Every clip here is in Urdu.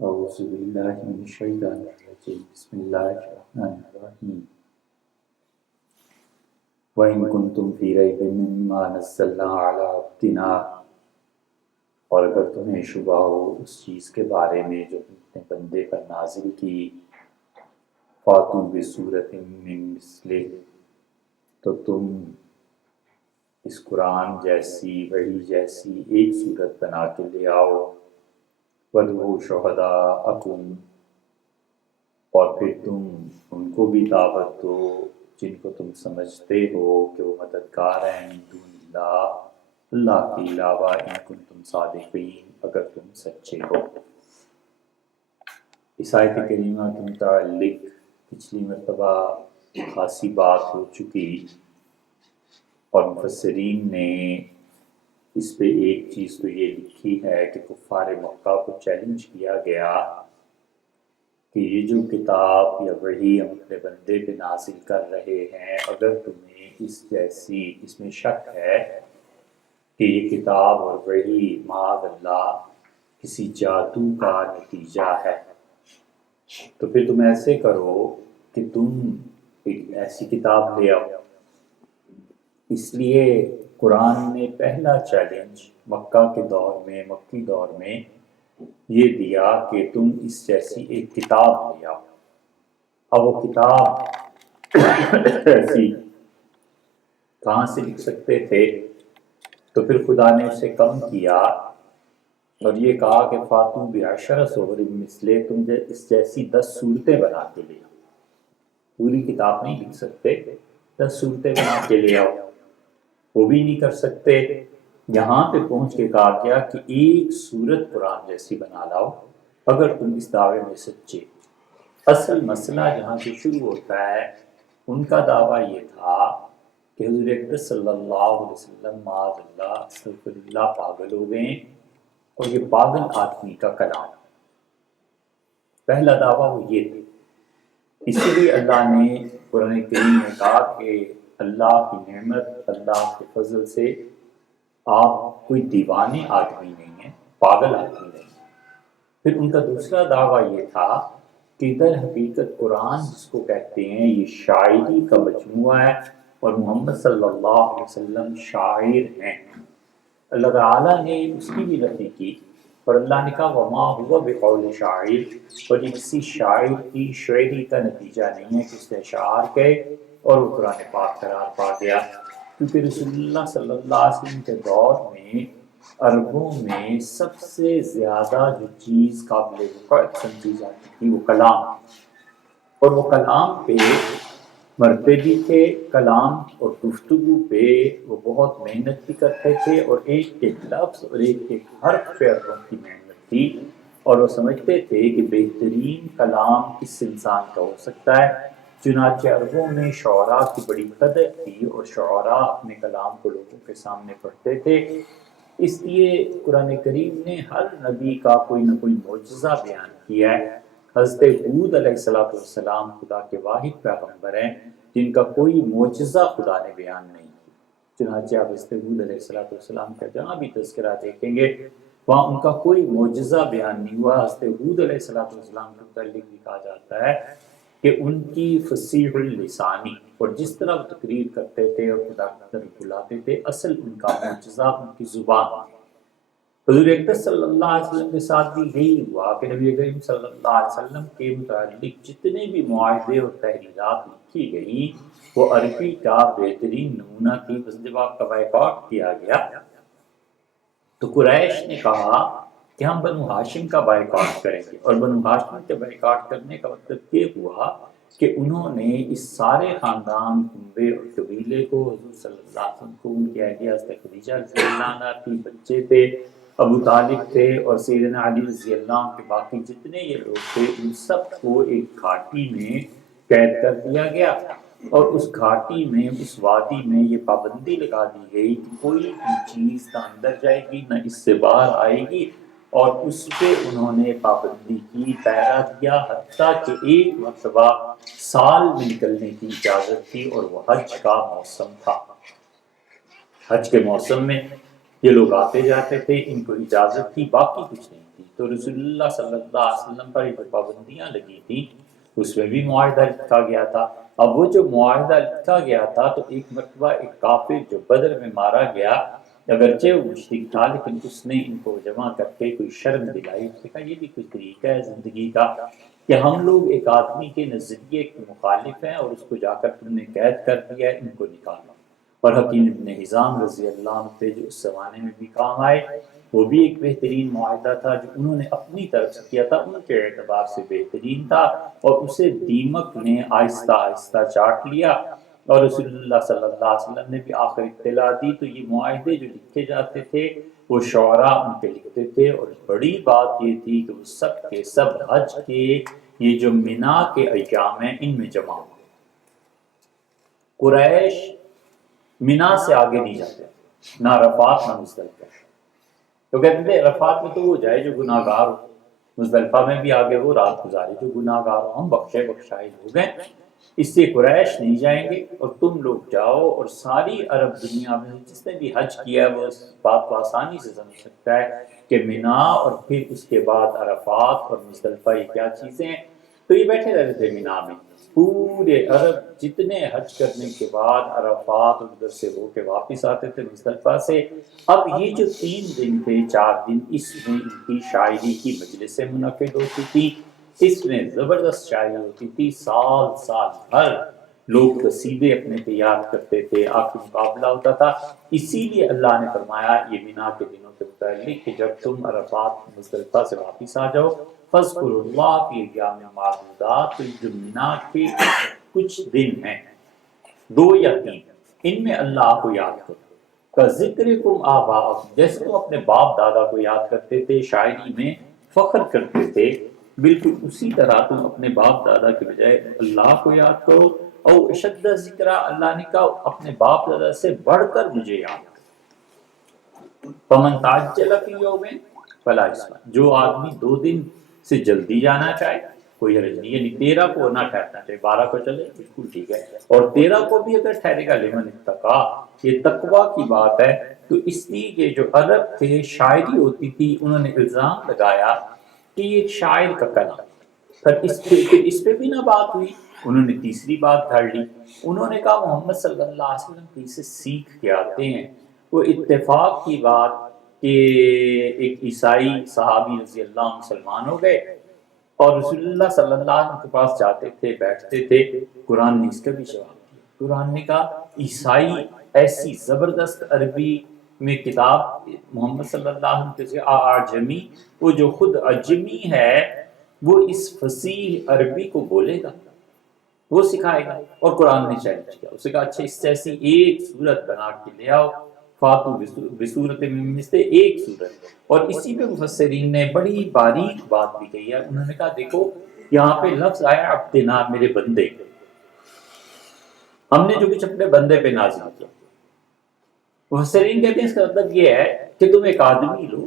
اعوذ باللہ من الشیطان الرجیم بسم اللہ الرحمن الرحیم وَإِن كُنتُمْ فِي رَيْبٍ مِّمَّا نَزَّلْنَا عَلَىٰ عَبْدِنَا، اور اگر تمہیں شبہ ہو اس چیز کے بارے میں جو ہم نے بندے پر نازل کی، فَأْتُوا بِسُورَةٍ مِّن مِّثْلِهِ، تو تم اس قرآن جیسی وحی جیسی ایک صورت بنا کے لے آؤ، وَادْعُوا شُهَدَاءَكُمْ، اور پھر تم ان کو بھی دعوت دو جن کو تم سمجھتے ہو کہ وہ مددگار ہیں من دون اللہ، اللہ کے علاوہ، ان کنتم صادقین، اگر تم سچے ہو۔ اس آیت کریمہ کے متعلق پچھلی مرتبہ خاصی بات ہو چکی، اور مفسرین نے اس پہ ایک چیز تو یہ لکھی ہے کہ کفار مکہ کو چیلنج کیا گیا کہ یہ جو کتاب یا وحی ہم اپنے بندے پہ نازل کر رہے ہیں، اگر تمہیں اس جیسی اس میں شک ہے کہ یہ کتاب اور وحی معاذ اللہ کسی جادو کا نتیجہ ہے، تو پھر تم ایسے کرو کہ تم ایک ایسی کتاب لے آؤ۔ اس لیے قرآن نے پہلا چیلنج مکہ کے دور میں، مکی دور میں یہ دیا کہ تم اس جیسی ایک کتاب لے آؤ۔ اب وہ کتاب ایسی کہاں سے لکھ سکتے تھے؟ تو پھر خدا نے اسے کم کیا اور یہ کہا کہ فاتو بعشر سور مثلے، تم اس جیسی 10 صورتیں بنا کے لے آؤ۔ پوری کتاب نہیں لکھ سکتے، 10 صورتیں بنا کے لے آؤ، وہ بھی نہیں کر سکتے۔ یہاں پہ پہنچ کے کہا گیا کہ ایک صورت قرآن جیسی بنا لاؤ اگر تم اس دعوے میں سچے۔ اصل مسئلہ جہاں سے شروع ہوتا ہے، ان کا دعویٰ یہ تھا کہ حضور اقدس صلی اللہ علیہ وسلم معاذ اللہ استغفر اللہ پاگل ہو گئے، اور یہ پاگل آدمی کا کلام، پہلا دعویٰ وہ یہ تھا۔ اسی لیے اللہ نے قرآن کریم میں کہا کہ اللہ کی نعمت، اللہ کے فضل سے آپ کوئی دیوانے آدمی نہیں ہیں، پاگل آدمی نہیں ہیں۔ پھر ان کا دوسرا دعویٰ یہ تھا کہ در حقیقت قرآن جس کو کہتے ہیں یہ شاعری کا مجموعہ ہے، اور محمد صلی اللہ علیہ وسلم شاعر ہیں۔ اللہ تعالیٰ نے اس کی بھی نفی کی، اور اللہ نے کہا وما ہوا بقول شاعر، اور یہ کسی شاعر کی شاعری کا نتیجہ نہیں ہے کہ اس نے اشعار کہے اور وہ قرآن پاک قرار پا گیا، کیونکہ رسول اللہ صلی اللہ علیہ وسلم کے دور میں عربوں میں سب سے زیادہ جو چیز قابل رفعت سمجھی جاتی تھی وہ کلام، اور وہ کلام پہ مرتے بھی تھے، کلام اور گفتگو پہ وہ بہت محنت بھی کرتے تھے، اور ایک ایک لفظ اور ایک ایک حرف پہ عربوں کی محنت تھی، اور وہ سمجھتے تھے کہ بہترین کلام کس انسان کا ہو سکتا ہے۔ چنانچہ عربوں میں شعراء کی بڑی قدر تھی، اور شعراء اپنے کلام کو لوگوں کے سامنے پڑھتے تھے۔ اس لیے قرآن کریم نے ہر نبی کا کوئی نہ کوئی معجزہ بیان کیا ہے۔ حضرت ہود علیہ السلام خدا کے واحد پیغمبر ہیں جن کا کوئی معجزہ خدا نے بیان نہیں کیا۔ چنانچہ آپ حضرت ہود علیہ السلام کا جہاں بھی تذکرہ دیکھیں گے وہاں ان کا کوئی معجزہ بیان نہیں ہوا۔ حضرت ہود علیہ السلام کے متعلق بھی کہا جاتا ہے کہ ان کی فصیح اللسانی، اور جس طرح وہ تقریر کرتے تھے اور خدا کی طرف بلاتے تھے، اصل ان کا معجزہ ان کی زبان۔ حضور اقدس صلی اللہ علیہ وسلم کے ساتھ بھی یہی ہوا کہ نبی کریم صلی اللہ علیہ وسلم کے متعلق جتنے بھی معاہدے اور تحریرات لکھی گئی وہ عربی کا بہترین نمونہ تھی۔ بس جب آپ کا بائیکاٹ کیا گیا تو قریش نے کہا کہ ہم بنو ہاشم کا بائیکاٹ کریں گے، اور بنو ہاشم کے بائیکاٹ کرنے کا مطلب یہ ہوا کہ انہوں نے اس سارے خاندان، کنبے اور قبیلے کو حضور صلی اللہ علیہ وسلم کو ان کی اہلیہ حضرت خدیجہ رضی اللہ عنہا تھی، بچے تھے، ابو طالب تھے، اور سیدنا علی رضی اللہ عنہ کے باقی جتنے یہ لوگ تھے، ان سب کو ایک گھاٹی میں قید کر دیا گیا، اور اس گھاٹی میں، اس وادی میں یہ پابندی لگا دی گئی کہ کوئی بھی چیز نہ اندر جائے گی نہ اس سے باہر آئے گی، اور اس پہ انہوں نے پابندی کی، پہرا دیا، حتیٰ کہ ایک مرتبہ سال میں نکلنے کی اجازت تھی، اور وہ حج کا موسم تھا۔ حج کے موسم میں یہ لوگ آتے جاتے تھے، ان کو اجازت تھی، باقی کچھ نہیں تھی۔ تو رسول اللہ صلی اللہ علیہ وسلم پر جو پابندیاں لگی تھیں اس میں بھی معاہدہ لکھا گیا تھا۔ اب وہ جو معاہدہ لکھا گیا تھا تو ایک مرتبہ ایک کافر جو بدر میں مارا گیا، اگرچہ وہ مشرک تھا لیکن اس نے ان کو جمع کر کے کوئی شرم دلائی، اس نے کہا یہ بھی کوئی طریقہ ہے زندگی کا کہ ہم لوگ ایک آدمی کے نظریے کے مخالف ہیں اور اس کو جا کر تم نے قید کر دیا ہے، ان کو نکالو۔ اور حکیم ابن حزام رضی اللہ عنہ تھے جو اس زمانے میں بھی کام آئے، وہ بھی ایک بہترین معاہدہ تھا جو انہوں نے اپنی طرف سے کیا تھا، ان کے اعتبار سے بہترین تھا، اور اسے دیمک نے آہستہ آہستہ چاٹ لیا، اور رسول اللہ صلی اللہ علیہ وسلم نے بھی آخر اطلاع دی۔ تو یہ معاہدے جو لکھے جاتے تھے وہ شعراء ان کے لکھتے تھے، اور بڑی بات یہ تھی کہ وہ سب کے سب حج کے یہ جو مینا کے ایام ہیں ان میں جمع ہوئے۔ قریش مینا سے آگے نہیں جاتے، نہ عرفات نہ مزدلفہ، تو کہتے تھے عرفات میں تو وہ جائے جو گناہ گار ہو، مزدلفہ میں بھی آگے وہ رات گزارے جو گناہ گار ہو، ہم بخشے بخشائے لوگ ہیں، اس سے قریش نہیں جائیں گے اور تم لوگ جاؤ۔ اور ساری عرب دنیا میں جس نے بھی حج کیا ہے وہ اس بات کو آسانی سے سمجھ سکتا ہے کہ مینا اور پھر اس کے بعد عرفات اور مزدلفہ یہ کیا چیزیں ہیں۔ تو یہ بیٹھے رہتے تھے مینا میں، پورے عرب جتنے حج کرنے کے بعد عرفات اور ادھر سے ہو کے واپس آتے تھے مزدلفہ سے۔ اب یہ جو 3 دن تھے 4 دن، اس میں ان کی شاعری کی مجلسیں منعقد ہوتی تھی، اس میں زبردست شاعری ہوتی تھی، سال سال بھر لوگ قصیدے اپنے تیار کرتے تھے، آخری مقابلہ ہوتا تھا۔ اسی لیے اللہ نے فرمایا یہ مینا کے دنوں کے متعلق کہ جب تم عرفات مزدلفہ سے واپس آ جاؤ فاذکروا اللہ فی ایام معدودات، تو جو مینا کے کچھ دن ہیں 2 یا 3 ان میں اللہ کو یاد کرو، کا ذکرکم آباءکم، جیسے تم اپنے باپ دادا کو یاد کرتے تھے، شاعری میں فخر کرتے تھے، بالکل اسی طرح تم اپنے باپ دادا کے بجائے اللہ کو یاد کرو۔ او اشد ذکرہ، اللہ نے کہا اپنے باپ دادا سے بڑھ کر مجھے یاد کرو۔ فمن تعجل فی یومین فلا اثم، جو آدمی 2 دن سے جلدی جانا چاہے کوئی حرج نہیں، یعنی 13 کو نہ ٹھہرنا چاہے، 12 کو چلے بالکل ٹھیک ہے، اور 13 کو بھی اگر ٹھہرے گا لمن اتقا، یہ تقوی کی بات ہے۔ تو اس لیے یہ جو عرب تھے شاعری ہوتی تھی، انہوں نے الزام لگایا کہ یہ ایک شاعر کا کلام، پھر اس پہ بھی نہ بات ہوئی، انہوں نے تیسری بات دھر لی، انہوں نے کہا محمد صلی اللہ علیہ وسلم کی سے سیکھ کے آتے ہیں۔ وہ اتفاق کی بات کہ ایک عیسائی صحابی رضی اللہ عنہ مسلمان ہو گئے اور رسول اللہ صلی اللہ علیہ وسلم کے پاس جاتے تھے، بیٹھتے تھے، قرآن نے اس کا بھی جواب دیا۔ قرآن نے کہا عیسائی ایسی زبردست عربی میں کتاب، محمد صلی اللہ علیہ وسلم کے اعجمی، وہ جو خود عجمی ہے وہ اس فصیح عربی کو بولے گا، وہ سکھائے گا۔ اور قرآن نے چیلنج کیا، اسے کہا اچھا اس سے ایسی ایک صورت بنا کے لے آؤ، فاتو بصورت من مثلہ، ایک صورت۔ اور اسی پہ مفسرین نے بڑی باریک بات بھی کہی ہے، انہوں نے کہا دیکھو یہاں پہ لفظ آیا عبدنا، میرے بندے، ہم نے جو کچھ اپنے بندے پہ نازل کیا۔ مفسرین کہتے ہیں اس کا مطلب یہ ہے کہ تم ایک آدمی لو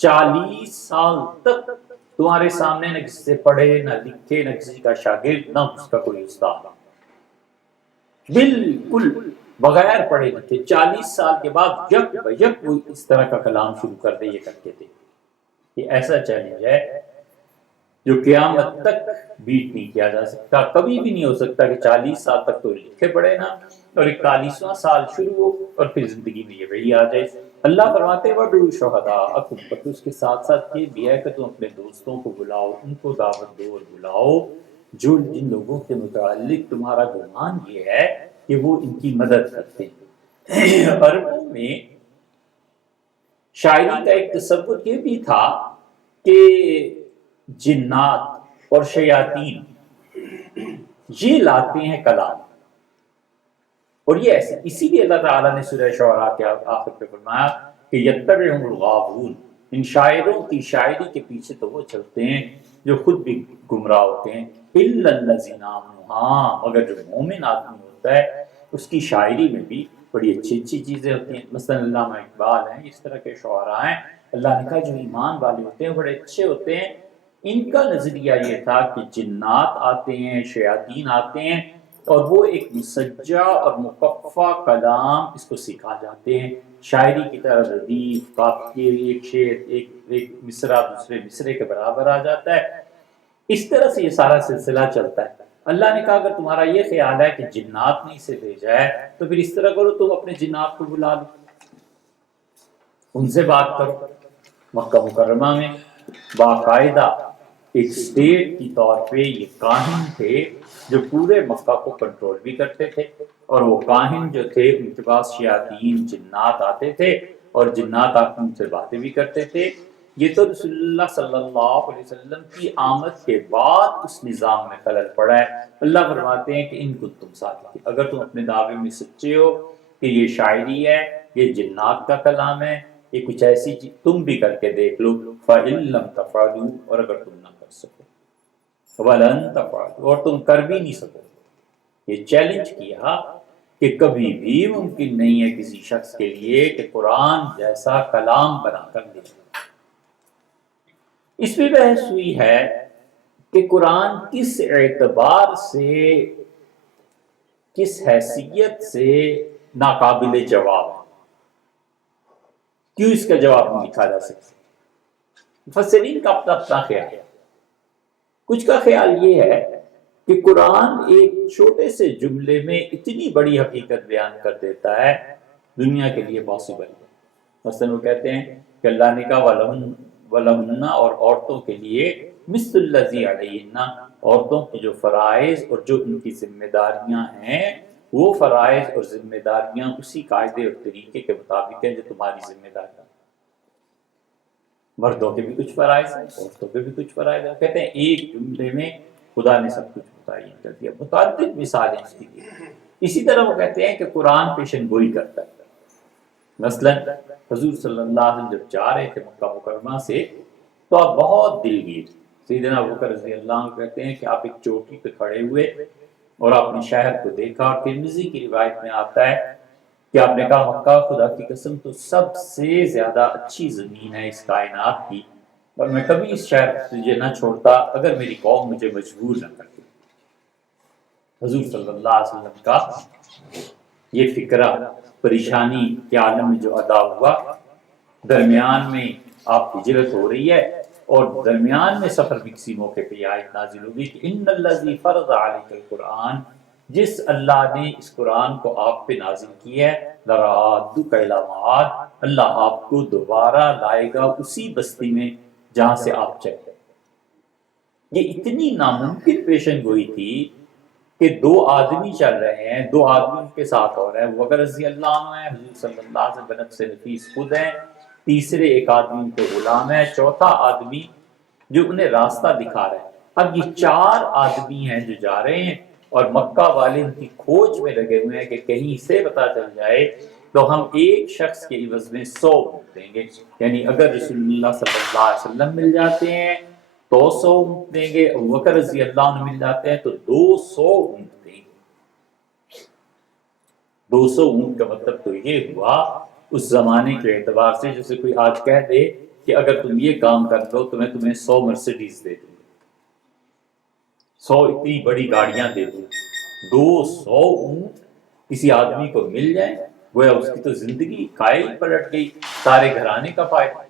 40 سال تک تمہارے سامنے نہ کسی سے پڑھے نہ لکھے، نہ کسی کا شاگرد، نہ اس کا کوئی استاد، بالکل بغیر پڑھے لکھے 40 سال کے بعد یک بیک وہ اس طرح کا کلام شروع کر دے، یہ کرتے تھے۔ یہ ایسا چیلنج ہے جو قیامت تک بیٹ نہیں کیا جا سکتا، کبھی بھی نہیں ہو سکتا کہ 40 سال تک تو لکھے پڑھے نا، اور 41واں سال شروع ہو اور پھر زندگی میں یہ وہی آ جائے۔ اللہ فرماتے وَادْعُوا شُهَدَاءَکُم، پر اس کے ساتھ ساتھ یہ بھی ہے کہ تم اپنے دوستوں کو بلاؤ، ان کو دعوت دو اور بلاؤ جو جن لوگوں کے متعلق تمہارا گمان یہ ہے کہ وہ ان کی مدد کرتے ہیں۔ عربوں میں شاعری کا ایک تصور یہ بھی تھا کہ جنات اور شیاطین یہ لاتے ہیں کلام، اور یہ ایسے، اسی لیے اللہ تعالیٰ نے سورہ شعراء کے آخر پہ فرمایا کہ یتبعہم الغاوون، ان شاعروں کی شاعری کے پیچھے تو وہ چلتے ہیں جو خود بھی گمراہ ہوتے ہیں، الا الذین آمنوا، ہاں مگر جو مومن آدمی ہوتا ہے اس کی شاعری میں بھی بڑی اچھی اچھی چیزیں ہوتی ہیں۔ مثلا علامہ اقبال ہیں، اس طرح کے شعراء ہیں، اللہ نے کہا جو ایمان والے ہوتے ہیں بڑے اچھے ہوتے ہیں۔ ان کا نظریہ یہ تھا کہ جنات آتے ہیں، شیاطین آتے ہیں، اور وہ ایک مسجع اور مقفع کلام اس کو سکھا جاتے ہیں، شاعری کی طرح ردیف، قافیے، ایک شعر ایک مصرع دوسرے مصرے کے برابر آ جاتا ہے۔ اس طرح سے یہ سارا سلسلہ چلتا ہے۔ اللہ نے کہا اگر تمہارا یہ خیال ہے کہ جنات نے اسے بھیجا ہے تو پھر اس طرح کرو، تم اپنے جنات کو بلا لو، ان سے بات کرو۔ مکہ مکرمہ میں باقاعدہ ایک سٹیٹ کی طور پہ یہ کاہن تھے جو پورے مکہ کو کنٹرول بھی کرتے تھے، اور وہ کاہن جو تھے ان کے پاس شیاطین جنات آتے تھے اور جنات آ ان سے باتیں بھی کرتے تھے۔ یہ تو رسول اللہ صلی اللہ علیہ وسلم کی آمد کے بعد اس نظام میں خلل پڑا ہے۔ اللہ فرماتے ہیں کہ ان کو تم صادق، اگر تم اپنے دعوے میں سچے ہو کہ یہ شاعری ہے، یہ جنات کا کلام ہے، یہ کچھ ایسی چیز تم بھی کر کے دیکھ لو، فَإِن لَمْ تَفْعَلُوا، اور اگر تم نہ کر سکو، وَلَن تَفْعَلُوا، اور تم کر بھی نہیں سکو۔ یہ چیلنج کیا کہ کبھی بھی ممکن نہیں ہے کسی شخص کے لیے کہ قرآن جیسا کلام بنا کر دے۔ اس میں بحث ہوئی ہے کہ قرآن کس اعتبار سے، کس حیثیت سے ناقابل جواب ہے، کیوں اس کا جواب نہیں لکھا جا سکتا۔ مفسرین کا اپنا اپنا خیال ہے۔ کچھ کا خیال یہ ہے کہ قرآن ایک چھوٹے سے جملے میں اتنی بڑی حقیقت بیان کر دیتا ہے، دنیا کے لیے پاسبل ہے۔ مثلا وہ کہتے ہیں کہ اللہ نے کہا وَلَهُنَّ، اور عورتوں کے لیے مثل الذی علیہن، عورتوں کی جو فرائض اور جو ان کی ذمہ داریاں ہیں، وہ فرائض اور ذمہ داریاں اسی قاعدے اور طریقے کے مطابق ہیں جو تمہاری ذمہ داریاں۔ مردوں کے بھی کچھ فرائض ہیں، عورتوں کے بھی کچھ فرائض ہیں۔ کہتے ہیں ایک جملے میں خدا نے سب کچھ متعین کر دیا۔ متعدد مثالیں اس کی ہیں۔ اسی طرح وہ کہتے ہیں کہ قرآن پیشن گوئی کرتا ہے۔ مثلا حضور صلی اللہ علیہ وسلم جب جا رہے تھے مکہ مکرمہ سے تو آپ بہت دلگیر، سیدنا ابوبکر رضی اللہ عنہ کہتے ہیں کہ آپ ایک چوٹی پہ کھڑے ہوئے اور آپ نے شہر کو دیکھا، اور ترمذی کی روایت میں آتا ہے کہ آپ نے کہا مکہ خدا کی قسم تو سب سے زیادہ اچھی زمین ہے اس کائنات کی، اور میں کبھی اس شہر کو تجھے نہ چھوڑتا اگر میری قوم مجھے مجبور نہ کرتی۔ حضور صلی اللہ علیہ وسلم کا یہ فکرہ پریشانی کے عالم میں جو ادا ہوا، درمیان میں آپ ہجرت ہو رہی ہے اور درمیان میں سفر بھی کسی موقع پہ یہ آیت نازل ہوگی کہ ان الذی فرض علیک القرآن، جس اللہ نے اس قرآن کو آپ پہ نازل کیا ہے، لرادک الی معاد، اللہ آپ کو دوبارہ لائے گا اسی بستی میں جہاں سے آپ چلے۔ یہ اتنی ناممکن پیشن گوئی تھی کہ دو آدمی چل رہے ہیں، دو آدمی کے ساتھ ہو رہے ہیں، وہ رضی اللہ عنہ ہیں، حضور صلی اللہ علیہ وسلم بنفس نفیس خود ہیں، تیسرے ایک آدمی کے غلام ہے، چوتھا آدمی جو انہیں راستہ دکھا رہا ہے۔ اب یہ چار آدمی ہیں جو جا رہے ہیں، اور مکہ والے ان کی کھوج میں لگے ہوئے ہیں کہ کہیں سے پتہ چل جائے تو ہم ایک شخص کے عوض میں 100 اونٹ دیں گے، یعنی اگر رسول اللہ صلی اللہ علیہ وسلم مل جاتے ہیں تو 100 اونٹ دیں گے، ابوبکر رضی اللہ عنہ مل جاتے ہیں تو 200 اونٹ دیں گے۔ 200 اونٹ کا مطلب تو یہ ہوا اس زمانے کے اعتبار سے، جیسے کوئی آج کہہ دے کہ اگر تم یہ کام کر دو تو میں تمہیں 100 مرسیڈیز دے دوں، 100 اتنی بڑی گاڑیاں دے دوں۔ 200 اونٹ کسی آدمی کو مل جائیں، گویا اس کی تو زندگی کھائے ہی پلٹ گئی، سارے گھرانے کا فائدہ۔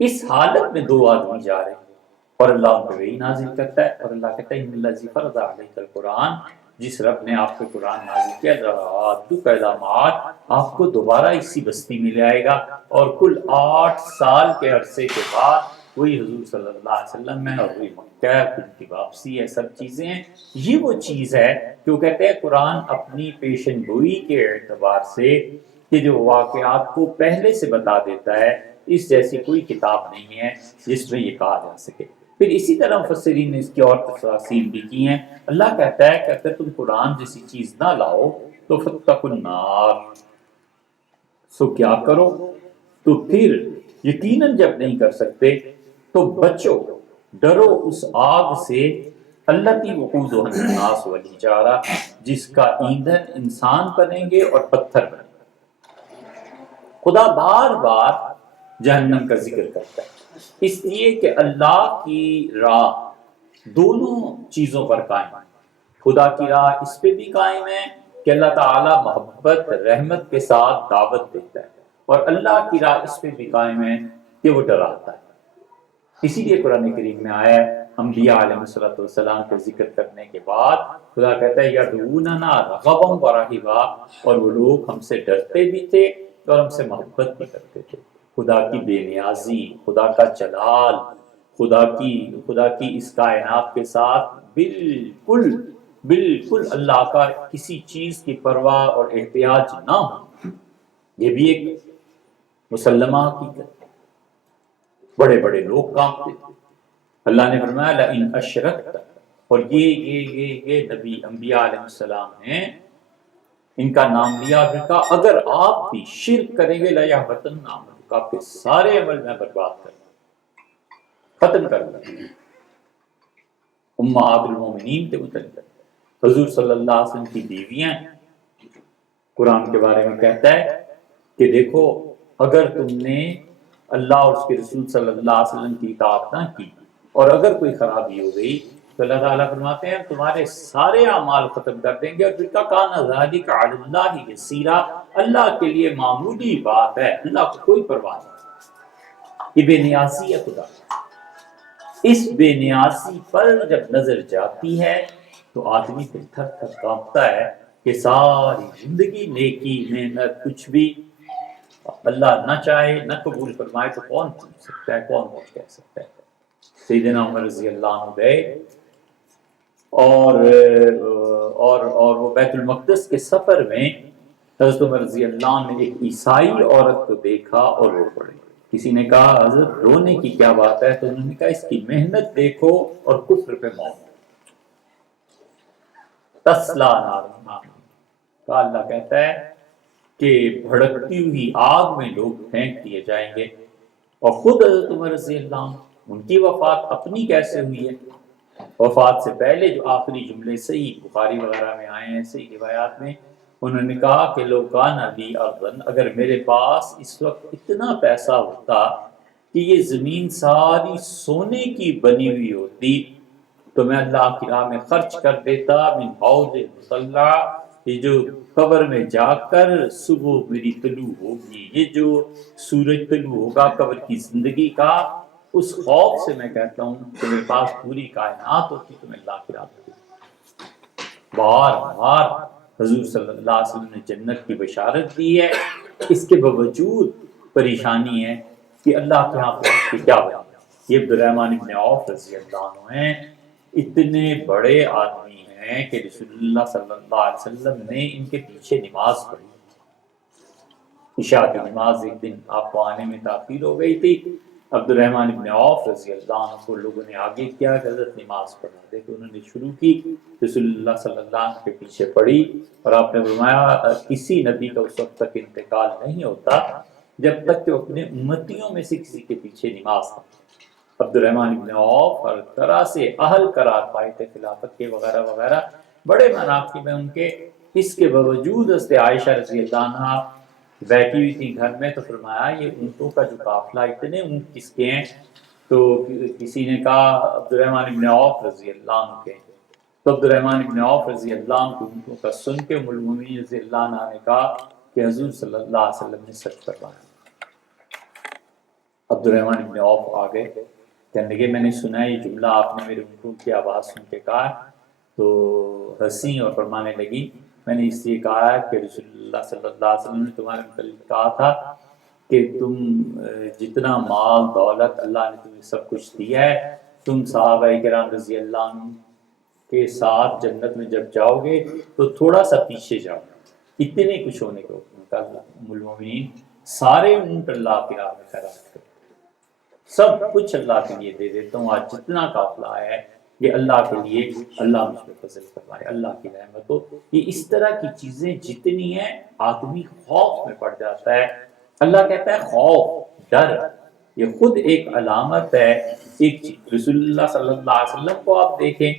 اس حالت میں دو آدمی جا رہے ہیں اور اللہ ان پہ وحی نازل کرتا ہے، اور اللہ کہتا ہے ان الذی فرض علیک القرآن، جس رب نے آپ کو قرآن نازل کیا، لرادک الی معاد، آپ کو دوبارہ اسی بستی میں لے آئے گا۔ اور کل 8 سال کے عرصے کے بعد وہی حضور صلی اللہ علیہ وسلم ہے، اور وہی مکہ، پھر کی واپسی ہے، سب چیزیں ہیں۔ یہ وہ چیز ہے کہ وہ کہتے ہیں قرآن اپنی پیشن گوئی کے اعتبار سے کہ جو واقعات کو پہلے سے بتا دیتا ہے، اس جیسی کوئی کتاب نہیں ہے جس میں یہ کہا جا سکے۔ پھر اسی طرح مفسرین نے اس کی اور تفاصیل بھی کی ہیں۔ اللہ کہتا ہے کہ اگر تم قرآن جیسی چیز نہ لاؤ تو فاتقوا النار، سو کیا کرو، تو پھر یقیناً جب نہیں کر سکتے تو بچو، ڈرو اس آگ سے، التی وقودها الناس والحجارہ، جس کا ایندھن انسان بنیں گے اور پتھر بنیں گے۔ خدا بار بار جہنم کا ذکر کرتا ہے اس لیے کہ اللہ کی راہ دونوں چیزوں پر قائم ہے۔ خدا کی راہ اس پہ بھی قائم ہے کہ اللہ تعالیٰ محبت رحمت کے ساتھ دعوت دیتا ہے، اور اللہ کی راہ اس پہ بھی قائم ہے کہ وہ ڈراتا ہے۔ اسی لیے قرآن کریم میں آیا ہے، انبیاء علیہ السلام کا ذکر کرنے کے بعد خدا کہتا ہے یدعوننا رغبا ورہبا، اور وہ لوگ ہم سے ڈرتے بھی تھے اور ہم سے محبت بھی کرتے تھے۔ خدا کی بے نیازی، خدا کا جلال، خدا کی اس کائنات کے ساتھ بالکل اللہ کا کسی چیز کی پرواہ اور احتیاج نہ ہو، یہ بھی ایک مسلمہ حقیقت ہے۔ بڑے بڑے لوگ کانپتے تھے۔ اللہ نے فرمایا لئن اشرکت، اور یہ نبی انبیاء علیہ السلام ہیں، ان کا نام لیا، پھر کہا اگر آپ بھی شرک کریں گے لیحبطن عملک، آپ کے سارے عمل میں برباد کر ختم کر دیں۔ امہات المومنین کے متعلق حضور صلی اللہ علیہ وسلم کی بیویاں، قرآن کے بارے میں کہتا ہے کہ دیکھو اگر تم نے اللہ اور اس کے رسول صلی اللہ علیہ وسلم کی اطاعت نہ کی اور اگر کوئی خرابی ہو گئی تو اللہ تعالیٰ فرماتے ہیں تمہارے سارے اعمال ختم کر دیں گے، اور پھر کہا ذالک علی اللہ یسیرا، اللہ کے لیے معمولی بات ہے، اللہ کو کوئی پرواہ نہیں۔ یہ بے نیازی ہے خدا، اس بے نیازی پر جب نظر جاتی ہے تو آدمی پھر تھر تھر کانپتا ہے کہ ساری زندگی نیکی محنت کچھ بھی اللہ نہ چاہے نہ قبول فرمائے تو کون پوچھ سکتا ہے، کون کچھ کہہ سکتا ہے۔ سیدنا عمر رضی اللہ عنہ گئے اور وہ بیت المقدس کے سفر میں حضرت عمر رضی اللہ عنہ نے ایک عیسائی عورت کو دیکھا اور رو پڑے۔ کسی نے کہا حضرت رونے کی کیا بات ہے؟ تو انہوں نے کہا اس کی محنت دیکھو اور کفر پہ موت۔ تسلا نار، کہا اللہ کہتا ہے کہ بھڑکتی ہوئی آگ میں لوگ پھینک دیے جائیں گے، اور خود حضرت عمر رضی اللہ عنہ ان کی وفات اپنی کیسے ہوئی ہے؟ وفات سے پہلے جو آخری جملے صحیح بخاری وغیرہ میں آئے ہیں، صحیح روایات میں، انہوں نے کہا کہ لو کان لی ارض، اگر میرے پاس اس وقت اتنا پیسہ ہوتا کہ یہ زمین ساری سونے کی بنی ہوئی ہوتی تو میں اللہ کی راہ میں خرچ کر دیتا، من حوض مصلح، یہ جو قبر میں جا کر صبح میری طلوع ہوگی، یہ جو سورج طلوع ہوگا قبر کی زندگی کا، اس خوف سے میں کہتا ہوں کہ میرے پاس پوری کائنات ہوتی تو میں اللہ کی راہ میں بار بار حضور صلی اللہ علیہ وسلم نے جنت کی بشارت دی ہے، اس کے باوجود پریشانی ہے کہ اللہ کے ہاں پہنچ کے کیا بنا۔ یہ عبدالرحمن ابن عوف رضی اللہ عنہ ہیں، اتنے بڑے آدمی ہیں کہ رسول اللہ صلی اللہ علیہ وسلم نے ان کے پیچھے نماز پڑھی۔ عشاء کی نماز ایک دن آپ کو آنے میں تاخیر ہو گئی تھی، عبدالرحمن ابن عوف رضی اللہ عنہ کو لوگوں نے آگے کیا کہ حضرت نماز پڑھا دے، تو انہوں نے شروع کی، رسول اللہ صلی اللہ علیہ وسلم کے پیچھے پڑھی، اور آپ نے فرمایا کسی نبی کا اس وقت تک انتقال نہیں ہوتا جب تک کہ اپنے امتیوں میں سے کسی کے پیچھے نماز پڑھے۔ عبدالرحمن ابن عوف ہر طرح سے اہل قرار پائے تھے خلافت کے وغیرہ وغیرہ، بڑے مناقب ہیں ان کے، اس کے باوجود حضرت عائشہ رضی اللہ عنہا بیٹھی ہوئی تھی گھر میں، تو فرمایا یہ اونٹوں کا جو قافلہ، اتنے اونٹ کس کے ہیں؟ تو کسی نے کہا عبدالرحمن ابن عوف رضی اللہ عنہ کے، تو عبدالرحمن ابن عوف رضی اللہ عنہ اونٹوں کا سن کے ام المؤمنین رضی اللہ عنہ نے کہا کہ حضور صلی اللہ علیہ وسلم نے سچ فرمایا۔ عبدالرحمن ابن عوف آگے کہنے لگے میں نے سنا یہ جملہ آپ نے میرے اونٹوں کی آواز سن کے کہا، تو ہنسی اور فرمانے لگی میں نے اس لیے کہا ہے کہ رسول اللہ صلی اللہ علیہ وسلم نے تمہارے متعلق کہا تھا کہ تم جتنا مال دولت اللہ نے تمہیں سب کچھ دیا ہے، تم صحابہ کرام رضی اللہ عنہ کے ساتھ جنت میں جب جاؤ گے تو تھوڑا سا پیچھے جاؤ، اتنے کچھ ہونے کو ام المومنین سارے اونٹ اللہ کی راہ میں خیرات کرو، سب کچھ اللہ کے لیے دے دیتا ہوں، آج جتنا قافلہ آیا ہے یہ اللہ کے لیے، اللہ مجھ پہ فضل فرمائے، اللہ کی رحمت ہو۔ یہ اس طرح کی چیزیں جتنی ہیں آدمی خوف میں پڑ جاتا ہے۔ اللہ کہتا ہے خوف ڈر یہ خود ایک علامت ہے ایک چیز۔ رسول اللہ صلی اللہ علیہ وسلم کو آپ دیکھیں،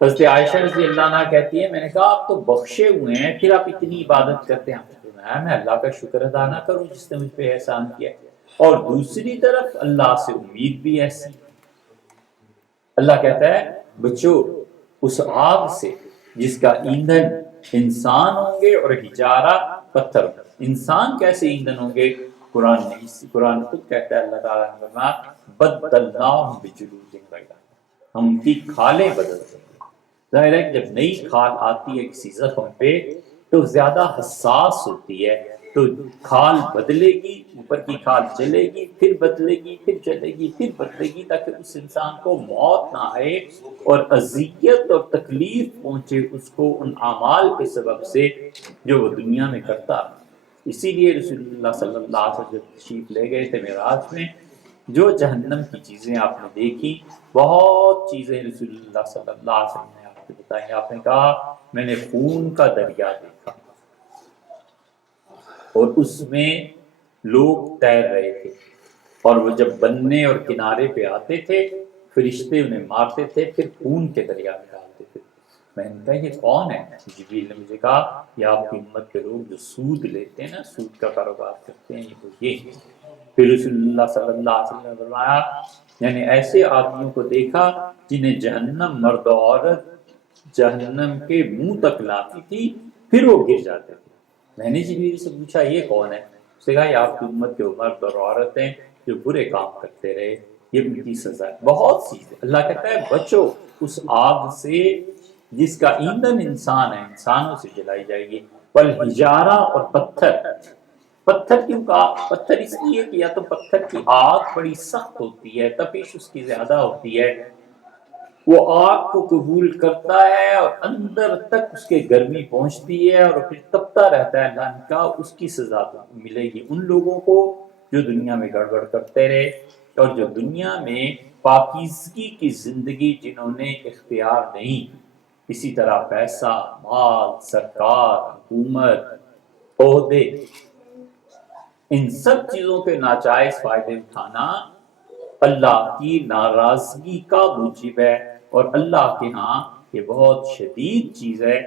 حضرت عائشہ رضی اللہ عنہ کہتی ہے میں نے کہا آپ تو بخشے ہوئے ہیں پھر آپ اتنی عبادت کرتے ہیں؟ میں اللہ کا شکر ادا نہ کروں جس نے مجھ پہ احسان کیا، اور دوسری طرف اللہ سے امید بھی ایسی۔ اللہ کہتا ہے بچو اس آگ سے جس کا ایندھن انسان ہوں گے اور حجارہ پتھر. انسان کیسے ایندھن ہوں گے؟ قرآن خود کہتا ہے، اللہ تعالیٰ نے فرمایا بدلناہم بجلود غیرہا، ہم ان کی کھالیں بدل دیں گے. ظاہر ہے کہ جب نئی کھال آتی ہے کسی زخم پہ تو زیادہ حساس ہوتی ہے، تو کھال بدلے گی، اوپر کی کھال چلے گی، پھر بدلے گی، پھر چلے گی، پھر بدلے گی، تاکہ اس انسان کو موت نہ آئے اور اذیت اور تکلیف پہنچے اس کو ان اعمال کے سبب سے جو وہ دنیا میں کرتا. اسی لیے رسول اللہ صلی اللہ علیہ وسلم جب تشریف لے گئے تھے معراج میں، جو جہنم کی چیزیں آپ نے دیکھی، بہت چیزیں رسول اللہ صلی اللہ علیہ وسلم نے آپ کو بتائی. آپ نے کہا میں نے خون کا دریا دیکھا اور اس میں لوگ تیر رہے تھے، اور وہ جب بننے اور کنارے پہ آتے تھے فرشتے انہیں مارتے تھے، پھر خون کے دریا میں ڈالتے تھے. میں نے کہا یہ کون ہے؟ جبریل نے مجھے کہا یہ آپ کی امت کے لوگ جو سود لیتے ہیں نا، سود کا کاروبار کرتے ہیں، یہ. پھر رسول اللہ صلی اللہ علیہ وسلم نے فرمایا یعنی ایسے آدمیوں کو دیکھا جنہیں جہنم مرد و عورت جہنم کے منہ تک لاتی تھی، پھر وہ گر جاتے تھے. میں نے جبریل سے پوچھا یہ کون ہے؟ اس نے کہا یہ آپ کی امت کے مرد اور عورت ہیں جو برے کام کرتے رہے، یہ ان کی سزا ہے. بہت سی اللہ کہتا ہے بچو اس آگ سے جس کا ایندھن انسان ہے، انسانوں سے جلائی جائے گی. والحجارہ اور پتھر. پتھر کیوں کہا؟ پتھر اس لیے کہ یا تو پتھر کی آگ بڑی سخت ہوتی ہے، تپش اس کی زیادہ ہوتی ہے، وہ آگ کو قبول کرتا ہے اور اندر تک اس کے گرمی پہنچتی ہے اور پھر تپتا رہتا ہے. اللہ نے کہا اس کی سزا ملے گی ان لوگوں کو جو دنیا میں گڑبڑ کرتے رہے اور جو دنیا میں پاکیزگی کی زندگی جنہوں نے اختیار نہیں. اسی طرح پیسہ، مال، سرکار، حکومت، عہدے، ان سب چیزوں کے ناجائز فائدے اٹھانا اللہ کی ناراضگی کا موجب ہے. اور اللہ کے ہاں یہ بہت شدید چیز ہے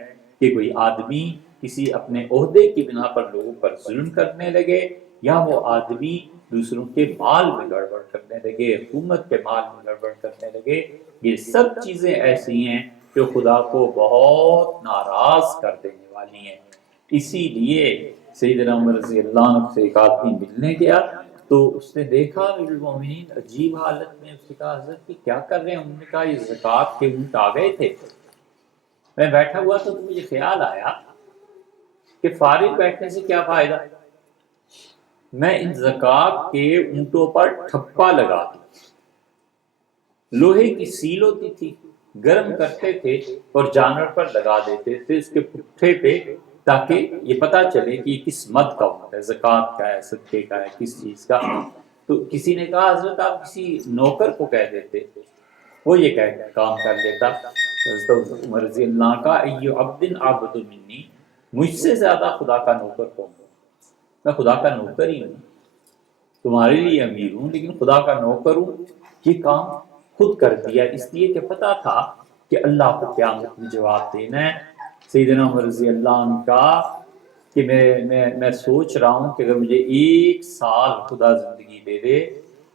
کہ کوئی آدمی کسی اپنے عہدے کی بنا پر لوگوں پر ظلم کرنے لگے، یا وہ آدمی دوسروں کے مال میں گڑبڑ کرنے لگے، حکومت کے مال میں گڑبڑ کرنے لگے. یہ سب چیزیں ایسی ہیں جو خدا کو بہت ناراض کر دینے والی ہیں. اسی لیے سیدنا عمر رضی اللہ عنہ سے ایک آدمی ملنے گیا تو اس نے دیکھا المومنین عجیب حالت میں. اس نے کہا حضرت کیا کر رہے ہیں؟ انہوں نے کہا یہ زکوٰۃ کے اونٹ آ گئے تھے، میں بیٹھا ہوا تھا تو مجھے خیال آیا کہ فارغ بیٹھنے سے کیا فائدہ، میں ان زکوٰۃ کے اونٹوں پر ٹھپا لگا دوں. لوہے کی سیل ہوتی تھی، گرم کرتے تھے اور جانور پر لگا دیتے تھے اس کے پٹھے پہ، تاکہ یہ پتہ چلے کہ یہ کس مد کا اونٹ ہے، زکوٰۃ کا ہے، صدقے کا ہے، کس چیز کا. تو کسی نے کہا حضرت آپ کسی نوکر کو کہہ دیتے، وہ یہ کام کر لیتا. حضرت عمر رضی اللہ کا ایو عبد عبد منی، مجھ سے زیادہ خدا کا نوکر کون؟ میں خدا کا نوکر ہی ہوں، تمہارے لیے امیر ہوں لیکن خدا کا نوکر ہوں. یہ کام خود کر دیا اس لیے کہ پتا تھا کہ اللہ کو قیامت میں جواب دینا ہے. سیدنا عمر رضی اللہ عنہ کا کہ میں سوچ رہا ہوں کہ اگر مجھے 1 سال خدا زندگی دے دے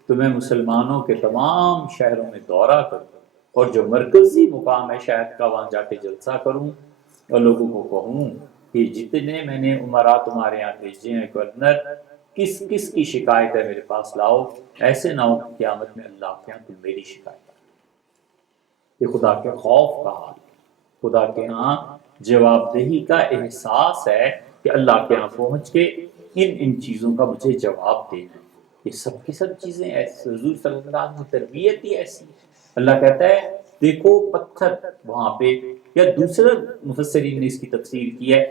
تو میں مسلمانوں کے تمام شہروں میں دورہ کروں اور جو مرکزی مقام ہے شہر کا وہاں جا کے جلسہ کروں اور لوگوں کو کہوں کہ جتنے میں نے عمرا تمہارے یہاں بھیجے ہیں گورنر، کس کس کی شکایت ہے میرے پاس لاؤ، ایسے نہ ہو کہ قیامت میں اللہ کے یہاں تم میری شکایت. یہ خدا کے خوف کا حال، خدا کے ہاں جواب دہی کا احساس ہے کہ اللہ کے ہاں پہنچ کے ان چیزوں کا مجھے جواب دینا. یہ سب کی سب چیزیں ایسی، حضور صلی اللہ علیہ وسلم کی تربیت ہی ایسی. اللہ کہتا ہے دیکھو پتھر وہاں پہ، یا دوسرے مفسرین نے اس کی تفسیر کی ہے،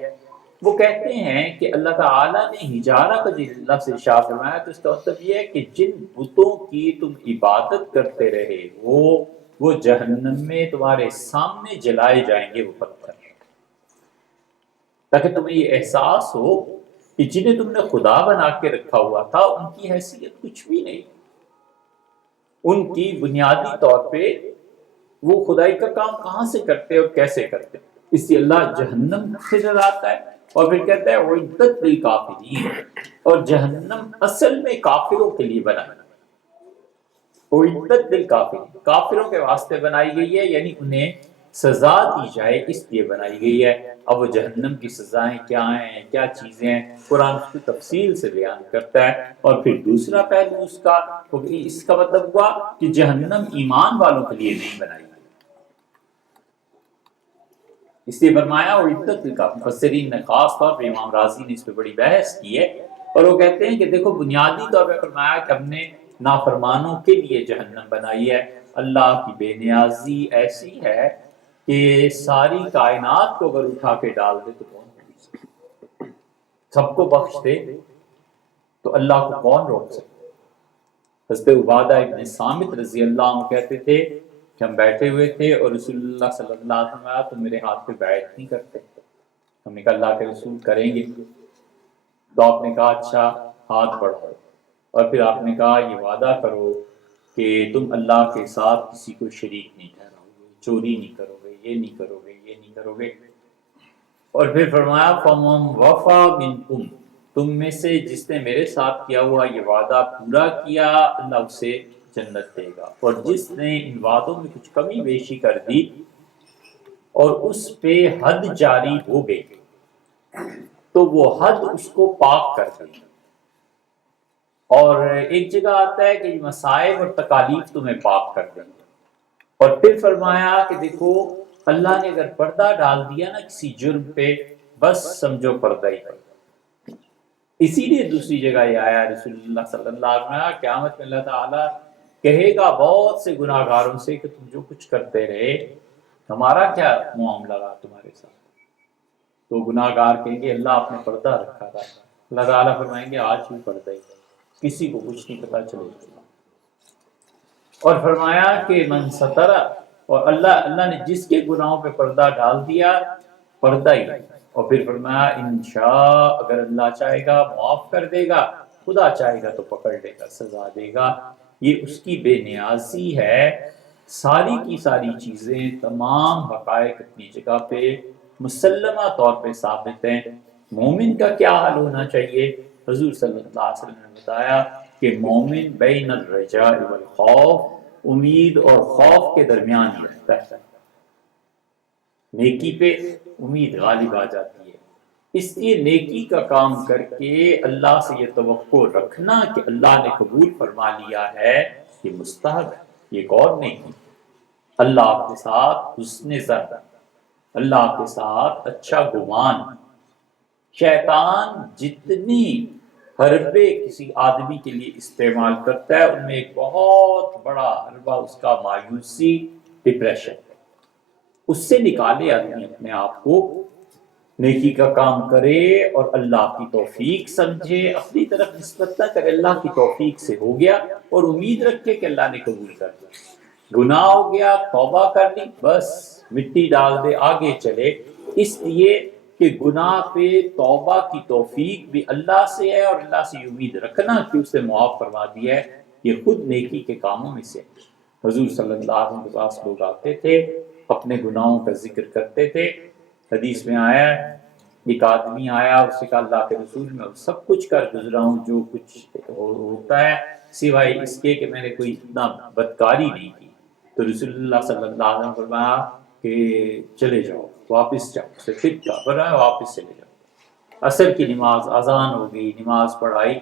وہ کہتے ہیں کہ اللہ تعالیٰ نے حجارہ کا جس لفظ ارشاد فرمایا تو اس کا مطلب یہ ہے کہ جن بتوں کی تم عبادت کرتے رہے وہ جہنم میں تمہارے سامنے جلائے جائیں گے وہ پتھر، تاکہ تمہیں یہ احساس ہو کہ جنہیں تم نے خدا بنا کے رکھا ہوا تھا ان کی حیثیت کچھ بھی نہیں، ان کی بنیادی طور پہ وہ خدائی کا کام کہاں سے کرتے اور کیسے کرتے. اس لیے اللہ جہنم سے ڈراتا ہے اور پھر کہتا ہے اعدت للکافرین، اور جہنم اصل میں کافروں کے لیے بنا ہے. اعدت للکافرین کافروں کے واسطے بنائی گئی ہے، یعنی انہیں سزا دی جائے اس لیے بنائی گئی ہے۔ اب وہ جہنم کی سزائیں کیا ہیں، کیا چیزیں ہیں، قرآن اس کی تفصیل سے بیان کرتا ہے۔ اور پھر دوسرا پہلو اس کا مطلب ہوا کہ جہنم ایمان والوں کے لیے نہیں بنائی گئی، اس لیے فرمایا اور عدت کا مفسرین نے خاص طور پہ امام راضی نے اس پہ بڑی بحث کی ہے، اور وہ کہتے ہیں کہ دیکھو بنیادی طور پہ فرمایا کہ ہم نے نافرمانوں کے لیے جہنم بنائی ہے۔ اللہ کی بے نیازی ایسی ہے کہ ساری کائنات کو اگر اٹھا کے ڈال دے تو کون روک سکتا؟ سب کو بخش دے تو اللہ کو کون روک سکتا؟ حضرت عبادہ ابن صامت رضی اللہ عنہ کہتے تھے کہ ہم بیٹھے ہوئے تھے اور رسول اللہ صلی اللہ علیہ وسلم آیا تو میرے ہاتھ پہ بیعت نہیں کرتے، ہم نے کہا اللہ کے رسول کریں گے، تو آپ نے کہا اچھا ہاتھ بڑھاؤ، اور پھر آپ نے کہا یہ وعدہ کرو کہ تم اللہ کے ساتھ کسی کو شریک نہیں ٹھہراؤ گے، چوری نہیں کرو گے، یہ نہیں کرو گے، یہ نہیں کرو گے۔ اور پھر فرمایا فَمَنْ وَفَى مِنْكُمْ، تم میں سے جس نے میرے ساتھ کیا ہوا یہ وعدہ پورا کیا اللہ اسے جنت دے گا، اور جس نے ان وعدوں میں کچھ کمی بیشی کر دی اور اس پہ حد جاری ہو گئی تو وہ حد اس کو پاک کر دے۔ اور ایک جگہ آتا ہے کہ مصائب اور تکالیف تمہیں پاک کر دیں گے۔ اور پھر فرمایا کہ دیکھو اللہ نے اگر پردہ ڈال دیا نا کسی جرم پہ، بس سمجھو پردہ ہی پردہ۔ اسی لیے دوسری جگہ یہ آیا رسول اللہ صلی اللہ علیہ وسلم قیامت میں اللہ تعالیٰ کہے گا بہت سے گناہ گاروں سے کہ تم جو کچھ کرتے رہے ہمارا کیا معاملہ رہا تمہارے ساتھ؟ تو گناہ گار کہیں گے اللہ آپ نے پردہ رکھا تھا، اللہ تعالیٰ فرمائیں گے آج بھی پردہ ہی، کسی کو کچھ نہیں پتا چلے گا۔ اور فرمایا کہ من سترہ، اور اللہ نے جس کے گناہوں پہ پردہ ڈال دیا پردہ ہی، اور پھر فرمایا انشاء اگر اللہ چاہے گا معاف کر دے گا، خدا چاہے گا تو پکڑ لے گا، سزا دے گا۔ یہ اس کی بے نیازی ہے۔ ساری کی ساری چیزیں تمام حقائق اپنی جگہ پہ مسلمہ طور پہ ثابت ہیں۔ مومن کا کیا حال ہونا چاہیے؟ حضور صلی اللہ علیہ وسلم نے بتایا کہ مومن بین الرجاء والخوف، امید اور خوف کے درمیان ہی رہتا ہے، نیکی پہ امید غالب آ جاتی ہے۔ اس لیے نیکی کا کام کر کے اللہ سے یہ توقع رکھنا کہ اللہ نے قبول فرما لیا ہے، یہ مستحب ہے، یہ ایک اور نیکی۔ اللہ کے ساتھ حسن ظن، اللہ کے ساتھ اچھا گمان۔ شیطان جتنی حربے کسی آدمی کے لیے استعمال کرتا ہے ان میں ایک بہت بڑا حربہ اس کا مایوسی، ڈپریشن، اس سے نکالے آدمی اپنے آپ کو، نیکی کا کام کرے اور اللہ کی توفیق سمجھے، اپنی طرف نسبت نہ کرے، اللہ کی توفیق سے ہو گیا اور امید رکھے کہ اللہ نے قبول کر لیا۔ گناہ ہو گیا توبہ کر لی، بس مٹی ڈال دے آگے چلے، اس لیے کہ گناہ پہ توبہ کی توفیق بھی اللہ سے ہے، اور اللہ سے امید رکھنا کہ اس نے معاف فرما دیا ہے، یہ خود نیکی کے کاموں میں سے۔ حضور صلی اللہ علیہ وسلم کے پاس لوگ آتے تھے، اپنے گناہوں کا ذکر کرتے تھے۔ حدیث میں آیا ہے ایک آدمی آیا، اس سے کہا اللہ کے رسول میں سب کچھ کر گزرا ہوں جو کچھ ہوتا ہے سوائے اس کے کہ میں نے کوئی اتنا بدکاری نہیں کی۔ تو رسول اللہ صلی اللہ علیہ وسلم فرمایا کہ چلے جاؤ واپس جاؤ، اسے پھر کیا فرمایا واپس چلے جاؤ۔ عصر کی نماز اذان ہو گئی، نماز پڑھائی،